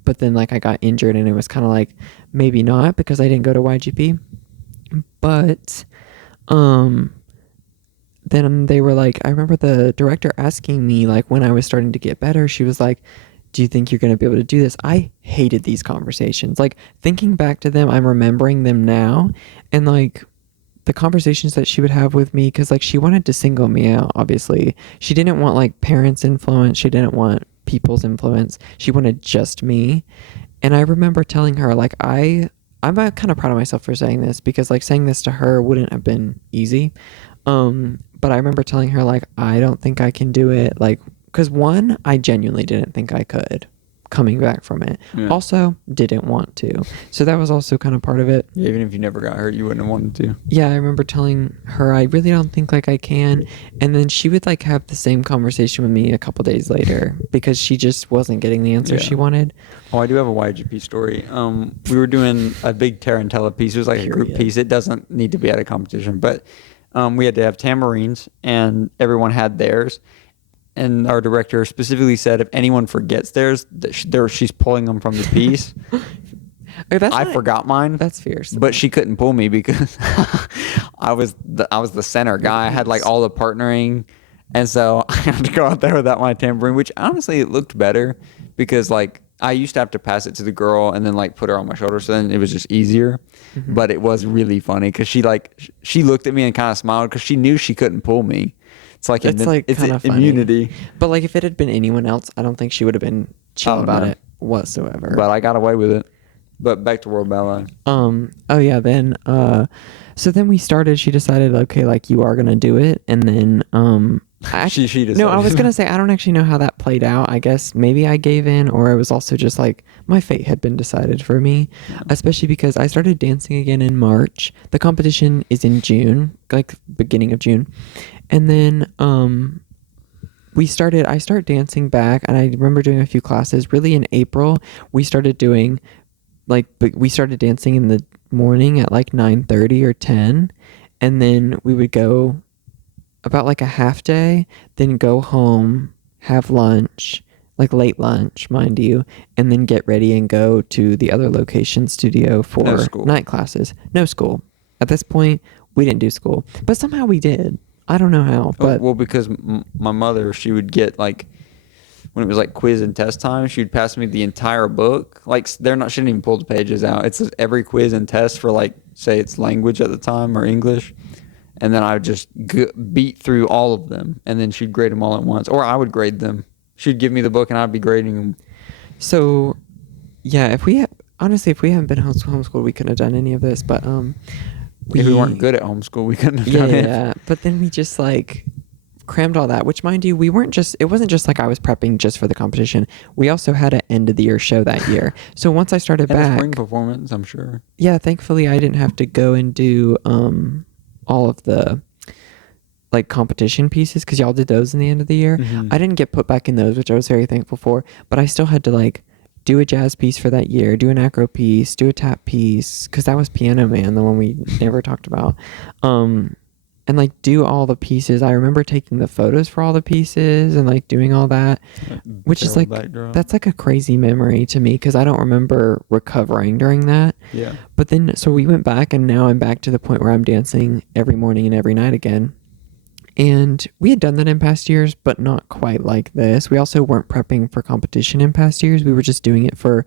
but then like I got injured, and it was kind of like maybe not because I didn't go to YGP. But then they were like, I remember the director asking me like when I was starting to get better, she was like, do you think you're going to be able to do this? I hated these conversations. Like thinking back to them, I'm remembering them now, and like the conversations that she would have with me, because like she wanted to single me out. Obviously she didn't want like parents' influence, she didn't want people's influence, she wanted just me. And I remember telling her like I'm kind of proud of myself for saying this, because like saying this to her wouldn't have been easy, but I remember telling her like I don't think I can do it, like because one, I genuinely didn't think I could coming back from it. Yeah. Also didn't want to, so that was also kind of part of it. Yeah, even if you never got hurt, you wouldn't have wanted to. Yeah, I remember telling her I really don't think like I can, and then she would like have the same conversation with me a couple days later because she just wasn't getting the answer she wanted. Oh, I do have a YGP story. We were doing a big Tarantella piece. It was like a group piece. It doesn't need to be at a competition, but we had to have tambourines, and everyone had theirs. And our director specifically said if anyone forgets theirs, she's pulling them from the piece. I forgot mine. That's fierce. But she couldn't pull me because I was the center guy. I had like all the partnering, and so I had to go out there without my tambourine, which honestly it looked better because like I used to have to pass it to the girl and then like put her on my shoulder, so then it was just easier. Mm-hmm. But it was really funny because she looked at me and kind of smiled because she knew she couldn't pull me. It's like it's immunity. But like if it had been anyone else, I don't think she would have been chill about it whatsoever. But I got away with it. But back to World Ballet. Oh yeah, then so then she decided, okay, like you are gonna do it, and then She decided. no, I was gonna say I don't actually know how that played out. I guess maybe I gave in, or it was also just like my fate had been decided for me, especially because I started dancing again in March. The competition is in June, like beginning of June, and then I start dancing back, and I remember doing a few classes. Really in April, we started doing we started dancing in the morning at like 9:30 or 10, and then we would go about like a half day, then go home, have lunch, like late lunch, mind you, and then get ready and go to the other location studio for night classes. No school. At this point, we didn't do school, but somehow we did. I don't know how, but well, because my mother, she would get like, when it was like quiz and test time, she would pass me the entire book. Like she didn't even pull the pages out. It's every quiz and test for like, say it's language at the time or English. And then I would just beat through all of them, and then she'd grade them all at once, or I would grade them. She'd give me the book, and I'd be grading them. So, yeah, if we haven't been homeschooled, we couldn't have done any of this. But if we weren't good at homeschool, we couldn't have done it. Yeah, but then we just like crammed all that. Which, mind you, it wasn't just like I was prepping just for the competition. We also had an end of the year show that year. So once I started and back, a spring performance, I'm sure. Yeah, thankfully I didn't have to go and do all of the like competition pieces, because y'all did those in the end of the year. I didn't get put back in those, which I was very thankful for, but I still had to like do a jazz piece for that year, do an acro piece, do a tap piece, because that was Piano Man, the one we never talked about, and like do all the pieces. I remember taking the photos for all the pieces and like doing all that, which is like backdrop. That's like a crazy memory to me, because I don't remember recovering during that. Yeah. But then so we went back, and now I'm back to the point where I'm dancing every morning and every night again. And we had done that in past years, but not quite like this. We also weren't prepping for competition in past years. We were just doing it for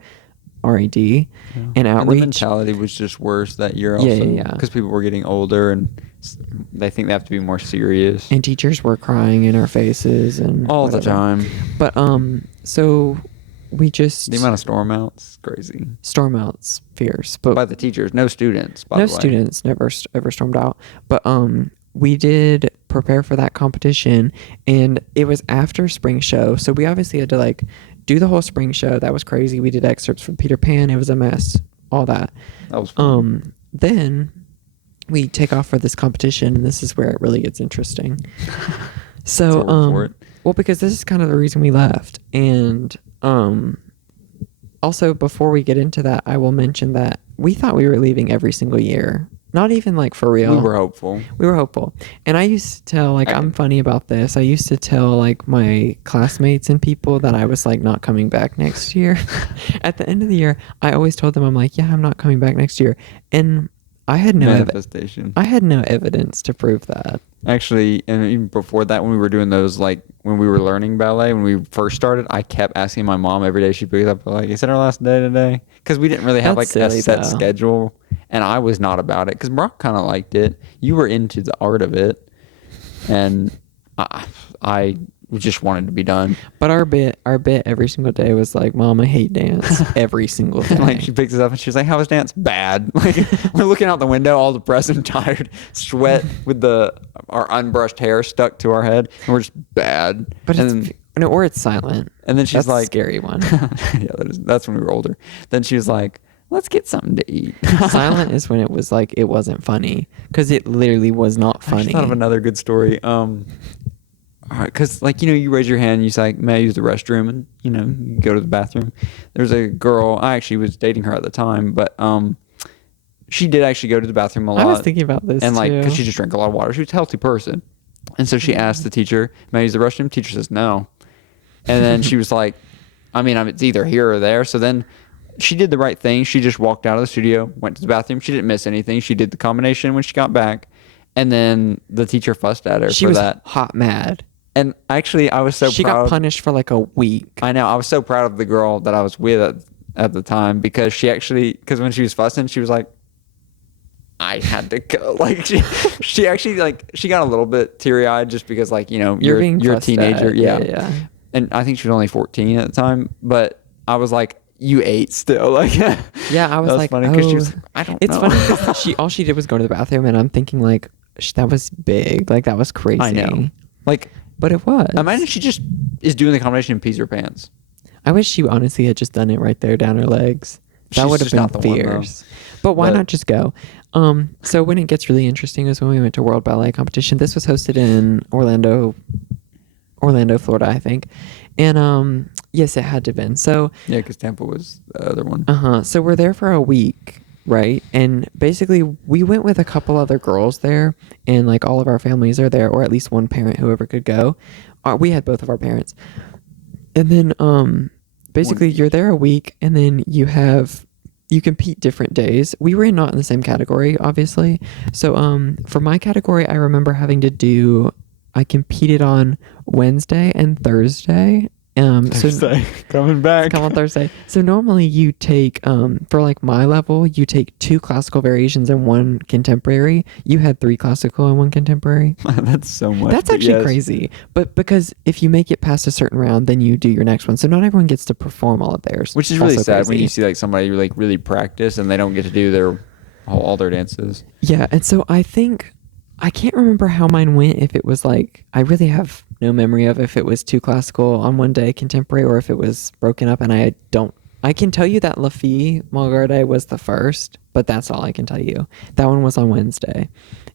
RAD and outreach. And the mentality was just worse that year also. Yeah. Because people were getting older, and they think they have to be more serious. And teachers were crying in our faces and all whatever. The time. But so we just... The amount of storm outs, crazy. Storm outs, fierce. But by the teachers, no students, by the way. No students, never ever stormed out. But we did prepare for that competition, and it was after spring show, so we obviously had to like do the whole spring show. That was crazy. We did excerpts from Peter Pan. It was a mess, all that. That was fun. Then we take off for this competition, and this is where it really gets interesting. So well, because this is kind of the reason we left. And also, before we get into that, I will mention that we thought we were leaving every single year. Not even like for real. We were hopeful. And I used to tell, like, I'm funny about this. I used to tell like my classmates and people that I was like not coming back next year. At the end of the year, I always told them, I'm like, yeah, I'm not coming back next year. And I had no manifestation. I had no evidence to prove that. Actually, and even before that, when we were doing those, like when we were learning ballet, when we first started, I kept asking my mom every day. She picked up like, "Is it our last day today?" Because we didn't really have like a set schedule, and I was not about it. Because Brock kind of liked it. You were into the art of it, and I just wanted to be done. But our bit every single day was like, "Mom, I hate dance." Every single day. Like she picks us up and she's like, "How was dance?" "Bad." Like we're looking out the window, all depressed and tired, sweat with our unbrushed hair stuck to our head, and we're just bad. But or it's silent. And then she's like, a scary one. Yeah, that's when we were older. Then she was like, "Let's get something to eat." Silent is when it was like it wasn't funny, because it literally was not funny. I thought of another good story. Because like, you know, you raise your hand and you say, "May I use the restroom?" And you know, you go to the bathroom. There's a girl, I actually was dating her at the time, but she did actually go to the bathroom a lot. I was thinking about this and like, too. because she just drank a lot of water. She was a healthy person, and so she asked the teacher, "May I use the restroom?" Teacher says no, and then she was like, "I mean, it's either here or there." So then she did the right thing. She just walked out of the studio, went to the bathroom. She didn't miss anything. She did the combination when she got back, and then the teacher fussed at her she for was that. Hot mad. And actually, I was so proud. She got punished for like a week. I know. I was so proud of the girl that I was with at the time, because because when she was fussing, she was like, "I had to go." Like she actually like she got a little bit teary eyed, just because like, you know, you're a teenager. Yeah. And I think she was only 14 at the time, but I was like, you ate still. Like, Yeah, I was like, funny because she was, I don't it's know. funny because all she did was go to the bathroom, and I'm thinking like, that was big. Like, that was crazy. I know. Like, but it was. imagine she just is doing the combination and pees her pants. I wish she honestly had just done it right there down her legs. That would have been fierce. But why not just go? So when it gets really interesting is when we went to World Ballet Competition. This was hosted in Orlando, Florida, I think. And yes, it had to have been. So yeah, because Tampa was the other one. So we're there for a week, right? And basically we went with a couple other girls there, and like all of our families are there, or at least one parent, whoever could go. We had both of our parents. And then basically you're there a week, and then you compete different days. We were not in the same category, obviously. So for my category, I remember I competed on Wednesday and Thursday. Thursday. Coming back. Come on Thursday. So normally you take, for like my level, you take 2 classical variations and 1 contemporary. You had 3 classical and 1 contemporary. That's so much. That's actually crazy. But because if you make it past a certain round, then you do your next one. So not everyone gets to perform all of theirs. Which is really sad when you see like somebody like really practice and they don't get to do all their dances. Yeah. And so I can't remember how mine went. If it was like, I really have no memory of if it was 2 classical on one day, contemporary, or if it was broken up. And I can tell you that La Fille Malgarde was the first, but that's all I can tell you. That one was on Wednesday.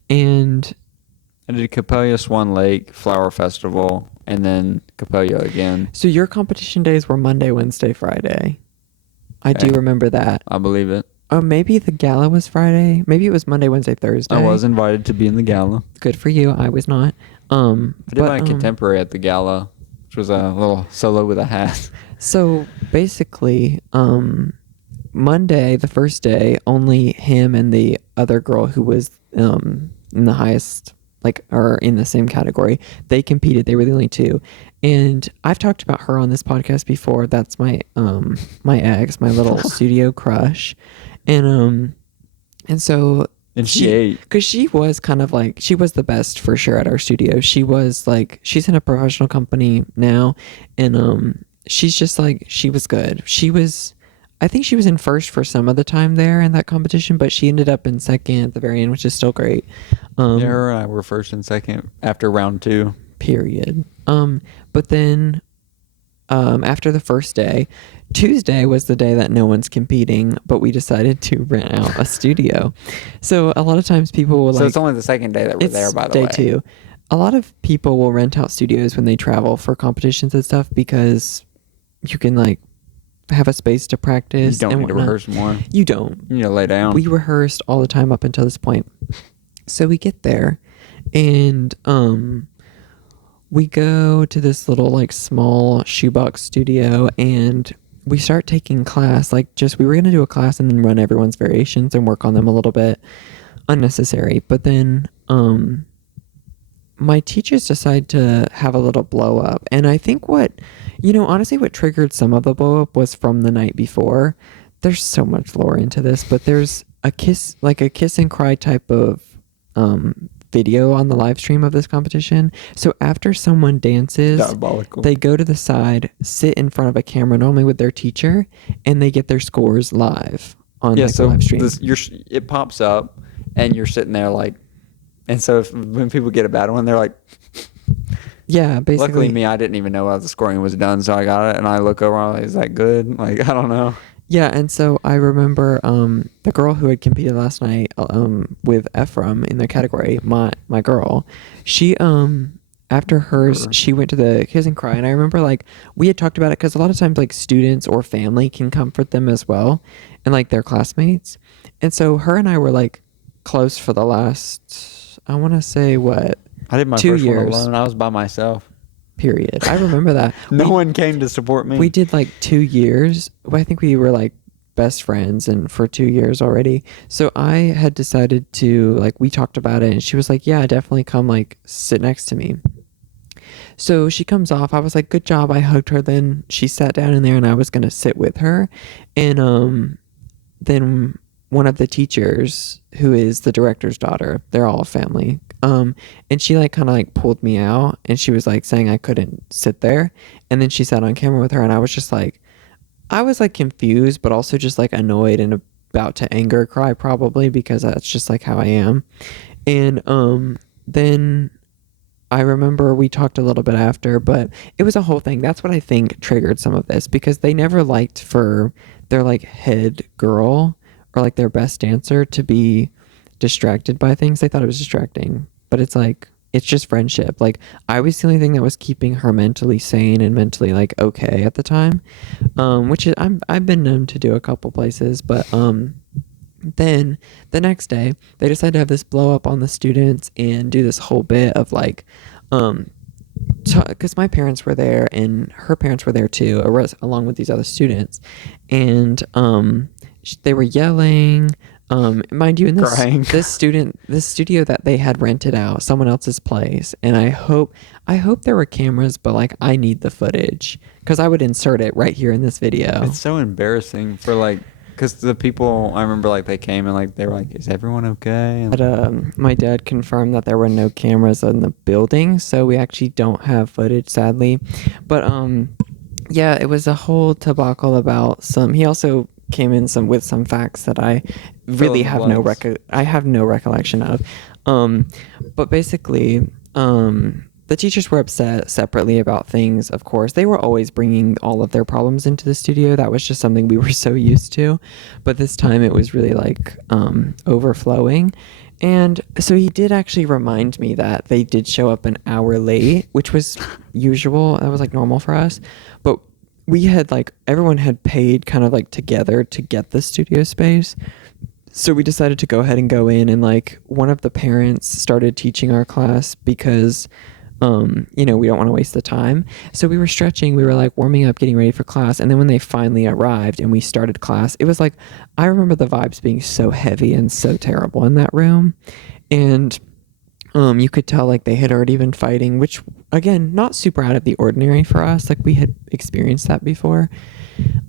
And I did Capella, Swan Lake, Flower Festival, and then Capella again. So your competition days were Monday, Wednesday, Friday. I do remember that. I believe it. Oh, maybe the gala was Friday. Maybe it was Monday, Wednesday, Thursday. I was invited to be in the gala. Good for you. I was not. I did my contemporary at the gala, which was a little solo with a hat. So basically, Monday, the first day, only him and the other girl who was in the highest, like, or in the same category, they competed. They were the only 2. And I've talked about her on this podcast before. That's my my ex, my little studio crush. And so she ate, because she was kind of like, she was the best for sure at our studio. She was like, she's in a professional company now, and she's just like, she was good. I think she was in first for some of the time there in that competition, but she ended up in second at the very end, which is still great. Yeah, her and I were first and second after round 2. Period. But then after the first day, Tuesday was the day that no one's competing, but we decided to rent out a studio. So a lot of times people will So it's only the second day that we're there, by the way. Day 2. A lot of people will rent out studios when they travel for competitions and stuff, because you can like have a space to practice. You don't need to rehearse more. You don't. You need to lay down. We rehearsed all the time up until this point. So we get there, and we go to this little like small shoebox studio, and we start taking class. Like, we were going to do a class and then run everyone's variations and work on them a little bit. Unnecessary. But then my teachers decide to have a little blow up. And I think honestly, what triggered some of the blow up was from the night before. There's so much lore into this, but there's a kiss and cry type of video on the live stream of this competition. So after someone dances, diabolical, they go to the side, sit in front of a camera, normally with their teacher, and they get their scores live on the live stream. It pops up, and you're sitting there like, and so when people get a bad one, they're like, yeah, basically. Luckily, me, I didn't even know how the scoring was done, so I got it, and I look over, I'm like, is that good? Like, I don't know. Yeah, and so I remember the girl who had competed last night with Ephraim in the category, my girl, she after hers, she went to the kiss and cry, and I remember like we had talked about it because a lot of times like students or family can comfort them as well, and like their classmates, and so her and I were like close for the last, I want to say what, I did my 2 first years. one alone. I was by myself. Period. I remember that. No one came to support me. We did like 2 years. I think we were like best friends and for 2 years already. So I had decided to like, we talked about it and she was like, yeah, definitely come like sit next to me. So she comes off. I was like, good job. I hugged her. Then she sat down in there and I was going to sit with her. And then one of the teachers, who is the director's daughter, they're all a family, and she like kind of like pulled me out, and she was like saying I couldn't sit there, and then she sat on camera with her, and I was just like, I was like confused, but also just like annoyed and about to anger cry probably because that's just like how I am. And then I remember we talked a little bit after, but it was a whole thing. That's what I think triggered some of this because they never liked for their like head girl or like their best dancer to be distracted by things. They thought it was distracting, but it's like it's just friendship. Like I was the only thing that was keeping her mentally sane and mentally like okay at the time, which is I've been known to do a couple places, but then the next day they decided to have this blow up on the students and do this whole bit of like because my parents were there and her parents were there too along with these other students, and they were yelling, mind you, in this studio that they had rented out someone else's place, and I hope there were cameras, but like I need the footage because I would insert it right here in this video. It's so embarrassing for like, because the people, I remember like they came and like they were like, is everyone okay? And But my dad confirmed that there were no cameras in the building, so we actually don't have footage, sadly. But yeah, it was a whole debacle about some. He also came in with some facts that I really have I have no recollection of. But basically, the teachers were upset separately about things, of course. They were always bringing all of their problems into the studio. That was just something we were so used to. But this time it was really like overflowing. And so he did actually remind me that they did show up an hour late, which was usual. That was like normal for us. But we had like, everyone had paid kind of like together to get the studio space. So we decided to go ahead and go in, and like one of the parents started teaching our class because we don't want to waste the time. So we were stretching, we were like warming up, getting ready for class. And then when they finally arrived and we started class, it was like, I remember the vibes being so heavy and so terrible in that room. And you could tell like they had already been fighting, which again, not super out of the ordinary for us. Like we had experienced that before.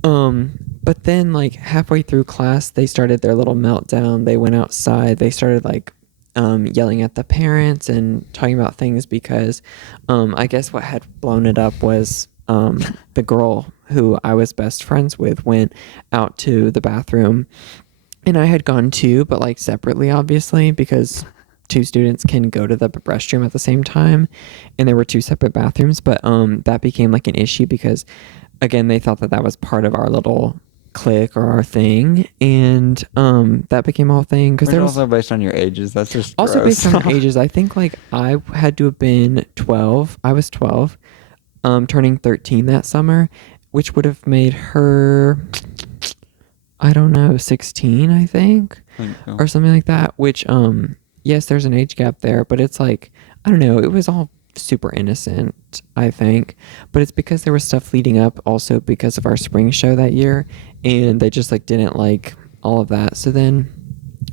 But then like halfway through class, they started their little meltdown. They went outside. They started like yelling at the parents and talking about things because I guess what had blown it up was the girl who I was best friends with went out to the bathroom, and I had gone too, but like separately, obviously, because two students can go to the restroom at the same time, and there were two separate bathrooms. But that became like an issue because again, they thought that was part of our little clique or our thing, and that became a whole thing because they're also based on your ages. That's just also gross. Based on our ages. I think like I had to have been 12. I was 12, turning 13 that summer, which would have made her, I don't know, 16, I think so. Or something like that, which yes, there's an age gap there, but it's like, I don't know, it was all super innocent, I think, but it's because there was stuff leading up also because of our spring show that year, and they just like didn't like all of that. So then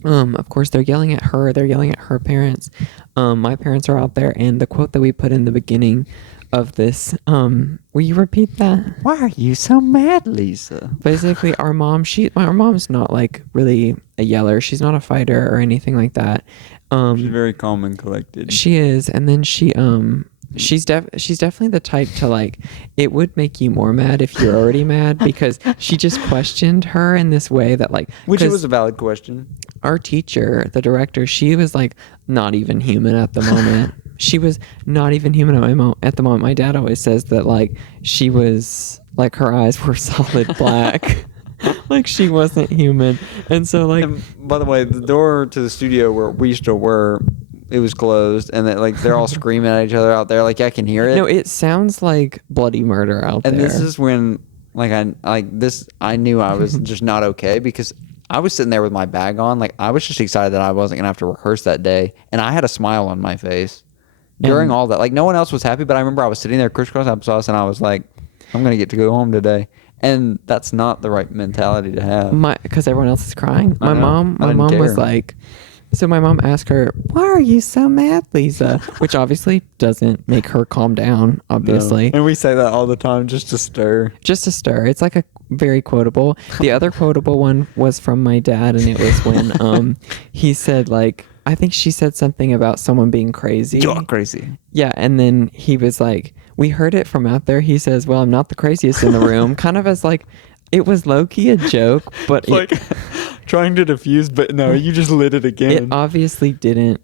of course they're yelling at her parents. My parents are out there, and the quote that we put in the beginning of this, will you repeat that? Why are you so mad, Lisa? Basically our mom's not like really a yeller. She's not a fighter or anything like that. She's very calm and collected. She is, and then she's definitely the type to like, it would make you more mad if you're already mad, because she just questioned her in this way that like, which it was a valid question. Our teacher, the director, she was like not even human at the moment. She was not even human at the moment. My dad always says that like she was like, her eyes were solid black. Like she wasn't human. And so like, and by the way, the door to the studio where we still were, it was closed, and that like they're all screaming at each other out there. Like I can hear it. No, it sounds like bloody murder out there. And this is when I knew I was just not okay, because I was sitting there with my bag on. Like I was just excited that I wasn't gonna have to rehearse that day, and I had a smile on my face during all that. Like no one else was happy, but I remember I was sitting there crisscross applesauce, and I was like, I'm gonna get to go home today. And that's not the right mentality to have. Because everyone else is crying. My mom care. was like, so my mom asked her, why are you so mad, Lisa? Which obviously doesn't make her calm down, obviously. No. And we say that all the time just to stir. It's like a very quotable. The other quotable one was from my dad, and it was when he said like, I think she said something about someone being crazy. You're crazy. Yeah, and then he was like, we heard it from out there. He says, well, I'm not the craziest in the room. Kind of as like, it was low-key a joke, but It's like trying to diffuse, but no, you just lit it again. it obviously didn't,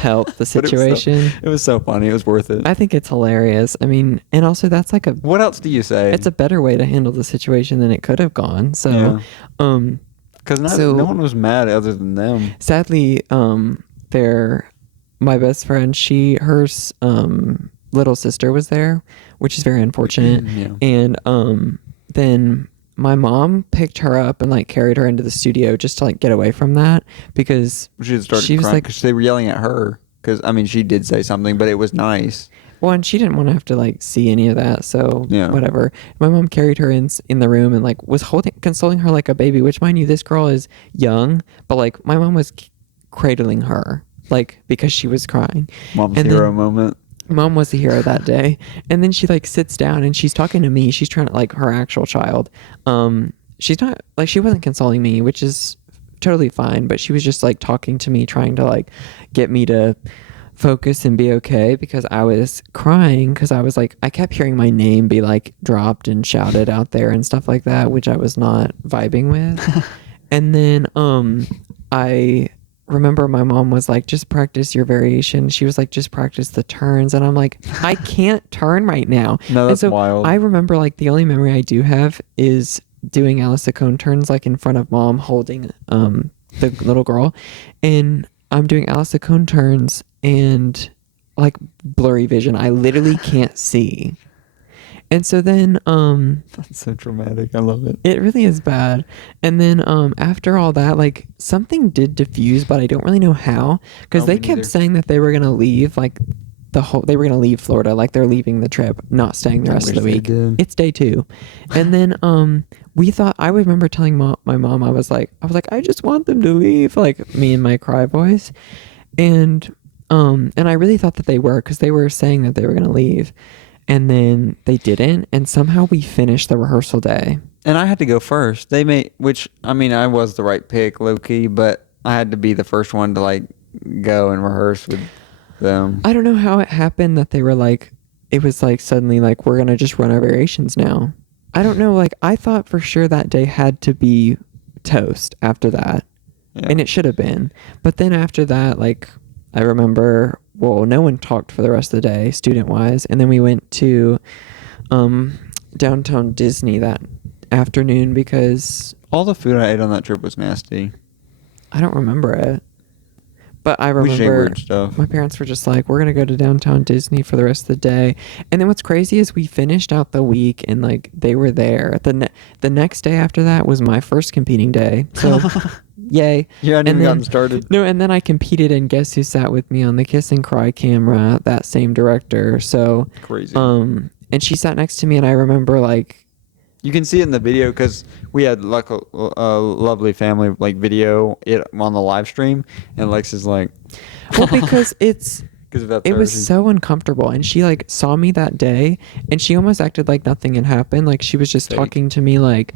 help the But situation. it was so funny. It was worth it. I think it's hilarious. I mean, and also that's like What else do you say? it's a better way to handle the situation than it could have gone. So, Because so no one was mad other than them. sadly, my best friend, her little sister was there, which is very unfortunate. Yeah. And then my mom picked her up and like carried her into the studio just to like get away from that, because She had started she was crying like, because they were yelling at her. Because, I mean, she did say something, but it was nice. well, and she didn't want to have to like see any of that, so Yeah. whatever. My mom carried her in the room and like was consoling her like a baby, which, mind you, this girl is young, but like my mom was cradling her like because she was crying. Mom's And hero then moment. Mom was the hero that day. And then she like sits down and she's talking to me. She's trying to, like, her actual child. She's not like, she wasn't consoling me, which is totally fine, but she was just like talking to me, trying to like get me to focus and be okay, because I was crying, because I was like, I kept hearing my name be like dropped and shouted out there and stuff like that, which I was not vibing with. And then I remember my mom was like, just practice your variation. She was like, just practice the turns. And I'm like, I can't turn right now. No, And that's so wild. I remember like the only memory I do have is doing Alice cone turns like in front of mom holding the little girl. And I'm doing Alice cone turns and like blurry vision. I literally can't see. And so then That's so dramatic. I love it. it really is bad. And then after all that, like something did diffuse, but I don't really know how, because No, they me kept neither. saying that they were going to leave like they were going to leave Florida, like they're leaving the trip, not staying the I rest of the wish they week. did. It's day 2. And then we thought, I remember telling my mom, I was like, I just want them to leave, like me and my cry voice. And I really thought that they were, because they were saying that they were going to leave. And then they didn't, and somehow we finished the rehearsal day. And I had to go first. Which, I mean, I was the right pick, low key, but I had to be the first one to like go and rehearse with them. I don't know how it happened that they were like, it was like suddenly like, we're gonna just run our variations now. I don't know, like I thought for sure that day had to be toast after that. Yeah. And it should have been. But then after that, like I remember, well, no one talked for the rest of the day, student wise. And then we went to downtown Disney that afternoon, because All the food I ate on that trip was nasty. I don't remember it. But I We ate remember weird stuff. my parents were just like, we're going to go to downtown Disney for the rest of the day. And then what's crazy is we finished out the week and like they were there. The next day after that was my first competing day. So yay. You hadn't even then, gotten started. No, and then I competed, and guess who sat with me on the Kiss and Cry camera? That same director. So Crazy. and she sat next to me, and I remember like, You can see it in the video because we had like a lovely family like video it on the live stream, and Lex is like, well, because it was so. so uncomfortable, and she like saw me that day, and she almost acted like nothing had happened. Like she was just Fake. talking to me, like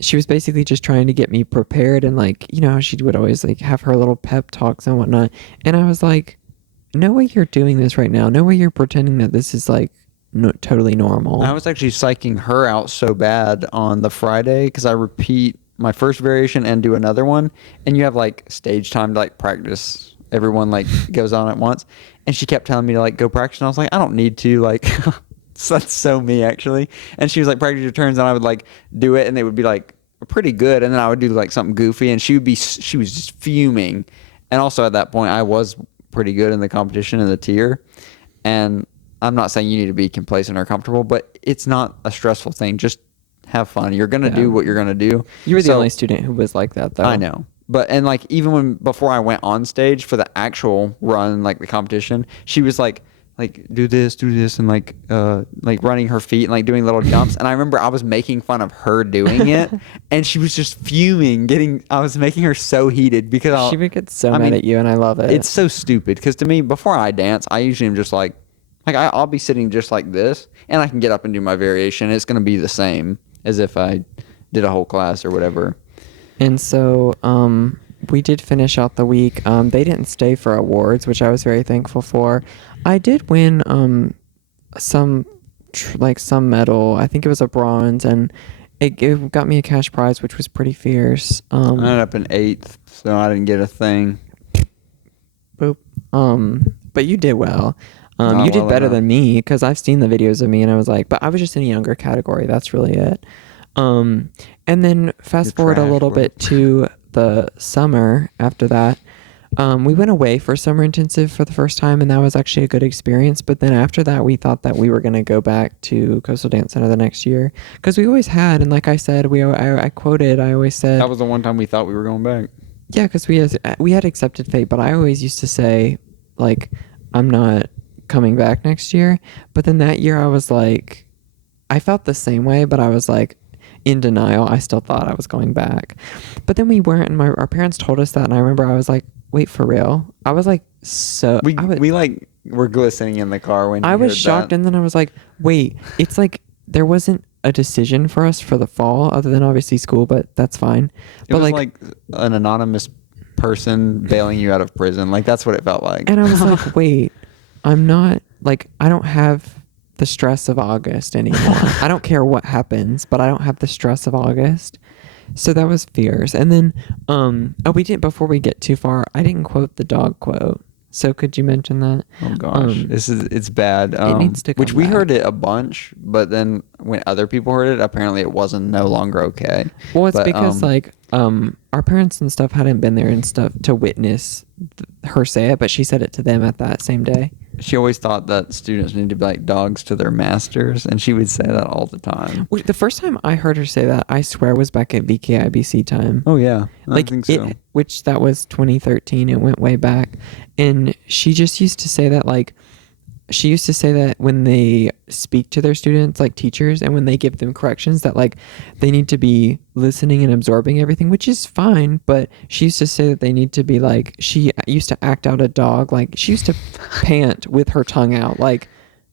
she was basically just trying to get me prepared, and like, you know how she would always like have her little pep talks and whatnot. And I was like, no way you're doing this right now. No way you're pretending that this is like totally normal. I was actually psyching her out so bad on the Friday because I repeat my first variation and do another one, and you have like stage time to like practice. Everyone like goes on at once, and she kept telling me to like go practice, and I was like, I don't need to, like. So that's so me actually. And she was like, practice your turns, and I would like do it, and they would be like pretty good, and then I would do like something goofy, and she was just fuming. And also at that point I was pretty good in the competition in the tier, and I'm not saying you need to be complacent or comfortable, but it's not a stressful thing. Just have fun. You're gonna do what you're gonna do. You were the only student who was like that, though. I know. But and like even before I went on stage for the actual run, like the competition, she was like do this, and like running her feet and like doing little jumps. And I remember I was making fun of her doing it, and she was just fuming. I was making her so heated because she would get so mad at you, and I love it. It's so stupid because to me, before I dance, I usually am just like I'll be sitting just like this, and I can get up and do my variation. It's going to be the same as if I did a whole class or whatever. And so we did finish out the week. They didn't stay for awards, which I was very thankful for. I did win some medal. I think it was a bronze, and it got me a cash prize, which was pretty fierce. I ended up in 8th, so I didn't get a thing. Boop. But you did well. Not You did well better enough. than me because I've seen the videos of me and I was like, but I was just in a younger category. That's really it. And then fast You're forward a trash, little bro. bit to the summer after that. We went away for summer intensive for the first time, and that was actually a good experience. But then after that, we thought that we were going to go back to Coastal Dance Center the next year because we always had. And like I said, I quoted, I always said, That was the one time we thought we were going back. yeah, because we had accepted fate, but I always used to say, like, I'm not coming back next year. But then that year, I was like, I felt the same way, but I was like, in denial. I still thought I was going back, but then we weren't. And our parents told us that, and I remember I was like, wait, for real? I was like, We like were glistening in the car when I you was heard shocked, that. and then I was like, wait, it's like there wasn't a decision for us for the fall, other than obviously school, but that's fine. It But was like an anonymous person bailing you out of prison. Like that's what it felt like. and I was like, wait, I'm not like I don't have the stress of August anymore. I don't care what happens, but I don't have the stress of August. So that was fierce. And then we didn't before we get too far, I didn't quote the dog quote. So could you mention that? Oh gosh, it's bad. It needs to come which we back. heard it a bunch, but then when other people heard it, apparently it wasn't no longer okay. Well, it's But, because like our parents and stuff hadn't been there and stuff to witness her say it, but she said it to them at that same day. she always thought that students need to be like dogs to their masters, and she would say that all the time. The first time I heard her say that, I swear, was back at VKIBC time. Oh yeah, I Like think so. which that was 2013. It went way back, and she just used to say that like. She used to say that when they speak to their students, like teachers, and when they give them corrections, that like they need to be listening and absorbing everything, which is fine. But she used to say that they need to be like, she used to act out a dog. Like she used to pant with her tongue out, like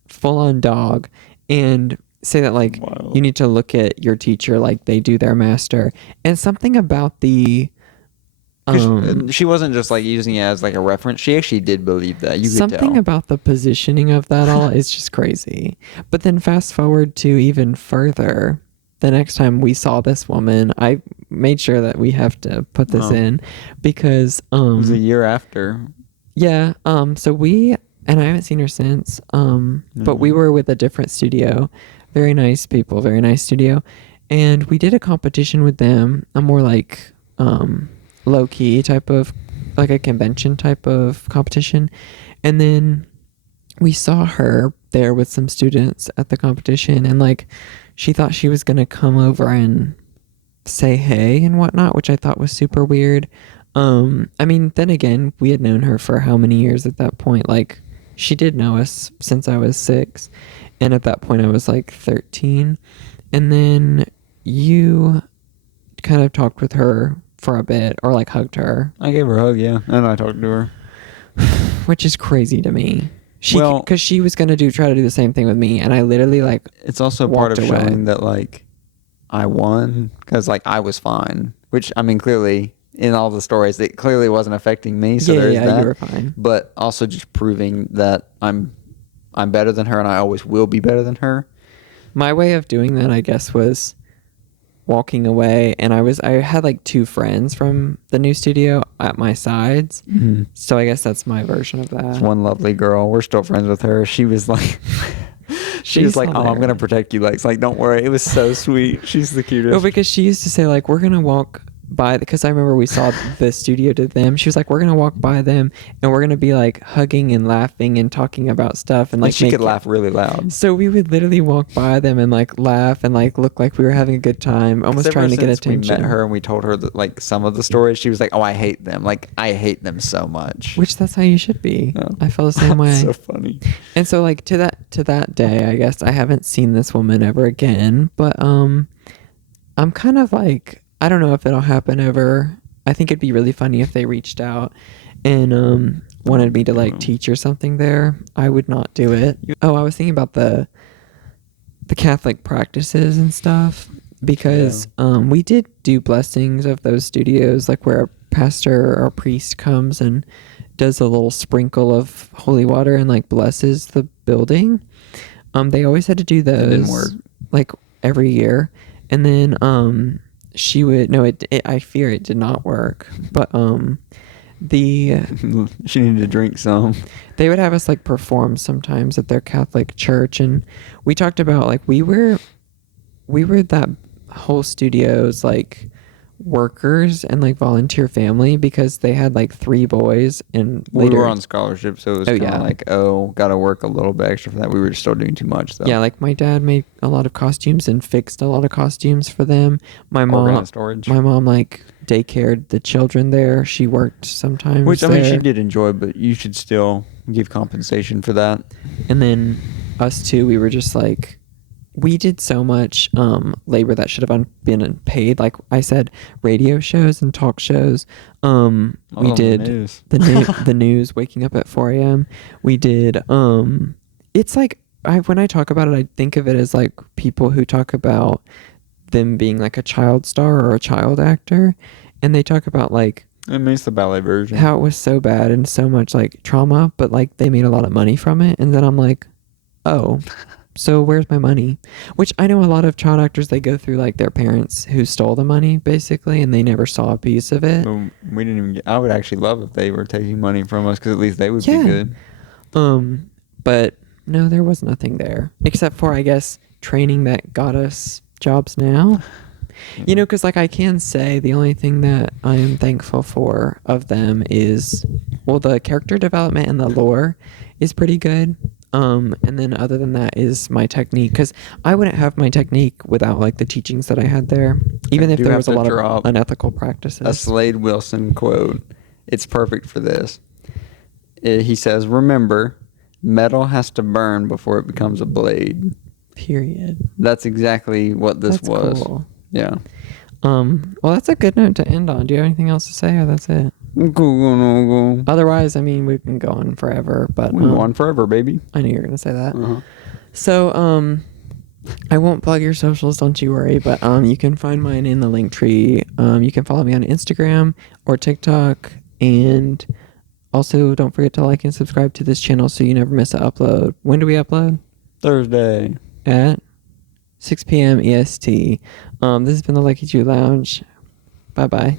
full on dog, and say that like Wild. you need to look at your teacher like they do their master. And something about the 'Cause she wasn't just like using it as like a reference. She actually did believe that. You could something tell. about the positioning of that all is just crazy. But then fast forward to even further, the next time we saw this woman, I made sure that we have to put this Oh. in because It was a year after. yeah, so we and I haven't seen her since. But we were with a different studio. Very nice people, very nice studio. And we did a competition with them, a more like low key type of like a convention type of competition. And then we saw her there with some students at the competition, and like she thought she was gonna come over and say hey and whatnot, which I thought was super weird. I mean, then again, we had known her for how many years at that point? Like she did know us since I was 6, and at that point I was like 13. And then you kind of talked with her for a bit, or like hugged her, I gave her a hug, yeah, and I talked to her. which is crazy to me. Well- Because she was gonna try to do the same thing with me, and I literally like It's also part of walked away. showing that like I won because like I was fine. Which I mean, clearly in all the stories, it clearly wasn't affecting me. So Yeah, there's yeah, that. you were fine. But also just proving that I'm better than her, and I always will be better than her. My way of doing that, I guess, was walking away, and I had like 2 friends from the new studio at my sides. So I guess that's my version of that. It's one lovely girl. We're still friends with her. She was like, she She's was like, "Oh, I'm gonna hilarious. protect you, Lex. Like, don't worry." It was so sweet. She's the cutest. Oh, because she used to say like, we're gonna walk by, because I remember we saw the studio to them. She was like, we're gonna walk by them and we're gonna be like hugging and laughing and talking about stuff, and like like she could make- laugh really loud. So we would literally walk by them and like laugh and like look like we were having a good time, almost Ever trying to get since attention. We met her and we told her that like some of the stories. She was like, "Oh, I hate them. Like I hate them so much." Which that's how you should be. Oh. I feel the same way. So funny. And so like to that day, I guess I haven't seen this woman ever again, but I'm kind of like, I don't know if it'll happen ever. I think it'd be really funny if they reached out and wanted me to like teach or something there. I would not do it. Oh, I was thinking about the Catholic practices and stuff, because we did do blessings of those studios, like where a pastor or a priest comes and does a little sprinkle of holy water and like blesses the building. They always had to do those didn't work. like every year. And then she would no it I fear it did not work, but the she needed to drink some. they would have us like perform sometimes at their Catholic church, and we talked about like we were that whole studio's like workers and like volunteer family, because they had like 3 boys, and later We were on scholarship, so it was kind of like, gotta work a little bit extra for that. We were still doing too much though. Yeah, like my dad made a lot of costumes and fixed a lot of costumes for them. My mom like daycared the children there. She worked sometimes, which I mean there. she did enjoy, but you should still give compensation for that. And then us too, we were just like, we did so much labor that should have been paid. Like I said, radio shows and talk shows. We did the news, waking up at 4 a.m. We did. It's like when I talk about it, I think of it as like people who talk about them being like a child star or a child actor, and they talk about like. It means the ballet version. How it was so bad and so much like trauma, but like they made a lot of money from it, and then I'm like, oh. So where's my money? Which I know a lot of child actors, they go through like their parents who stole the money basically, and they never saw a piece of it. Well, we didn't even I would actually love if they were taking money from us, because at least they would be good. But no, there was nothing there except for, I guess, training that got us jobs now. Yeah. You know, because like I can say the only thing that I am thankful for of them is, well, the character development and the lore is pretty good. And then other than that is my technique, because I wouldn't have my technique without like the teachings that I had there, even if there was a lot of unethical practices. A Slade Wilson quote. It's perfect for this. He says, "Remember, metal has to burn before it becomes a blade." Period. That's exactly what this was. Cool. Yeah. Well, that's a good note to end on. Do you have anything else to say, or that's it? Go. Otherwise, I mean, we can go on forever, but we go on forever, baby. I knew you were gonna say that. So, I won't plug your socials, don't you worry. But you can find mine in the link tree. You can follow me on Instagram or TikTok, and also don't forget to like and subscribe to this channel so you never miss an upload. When do we upload? Thursday at 6 p.m. EST. This has been the Leckiju Lounge. Bye bye.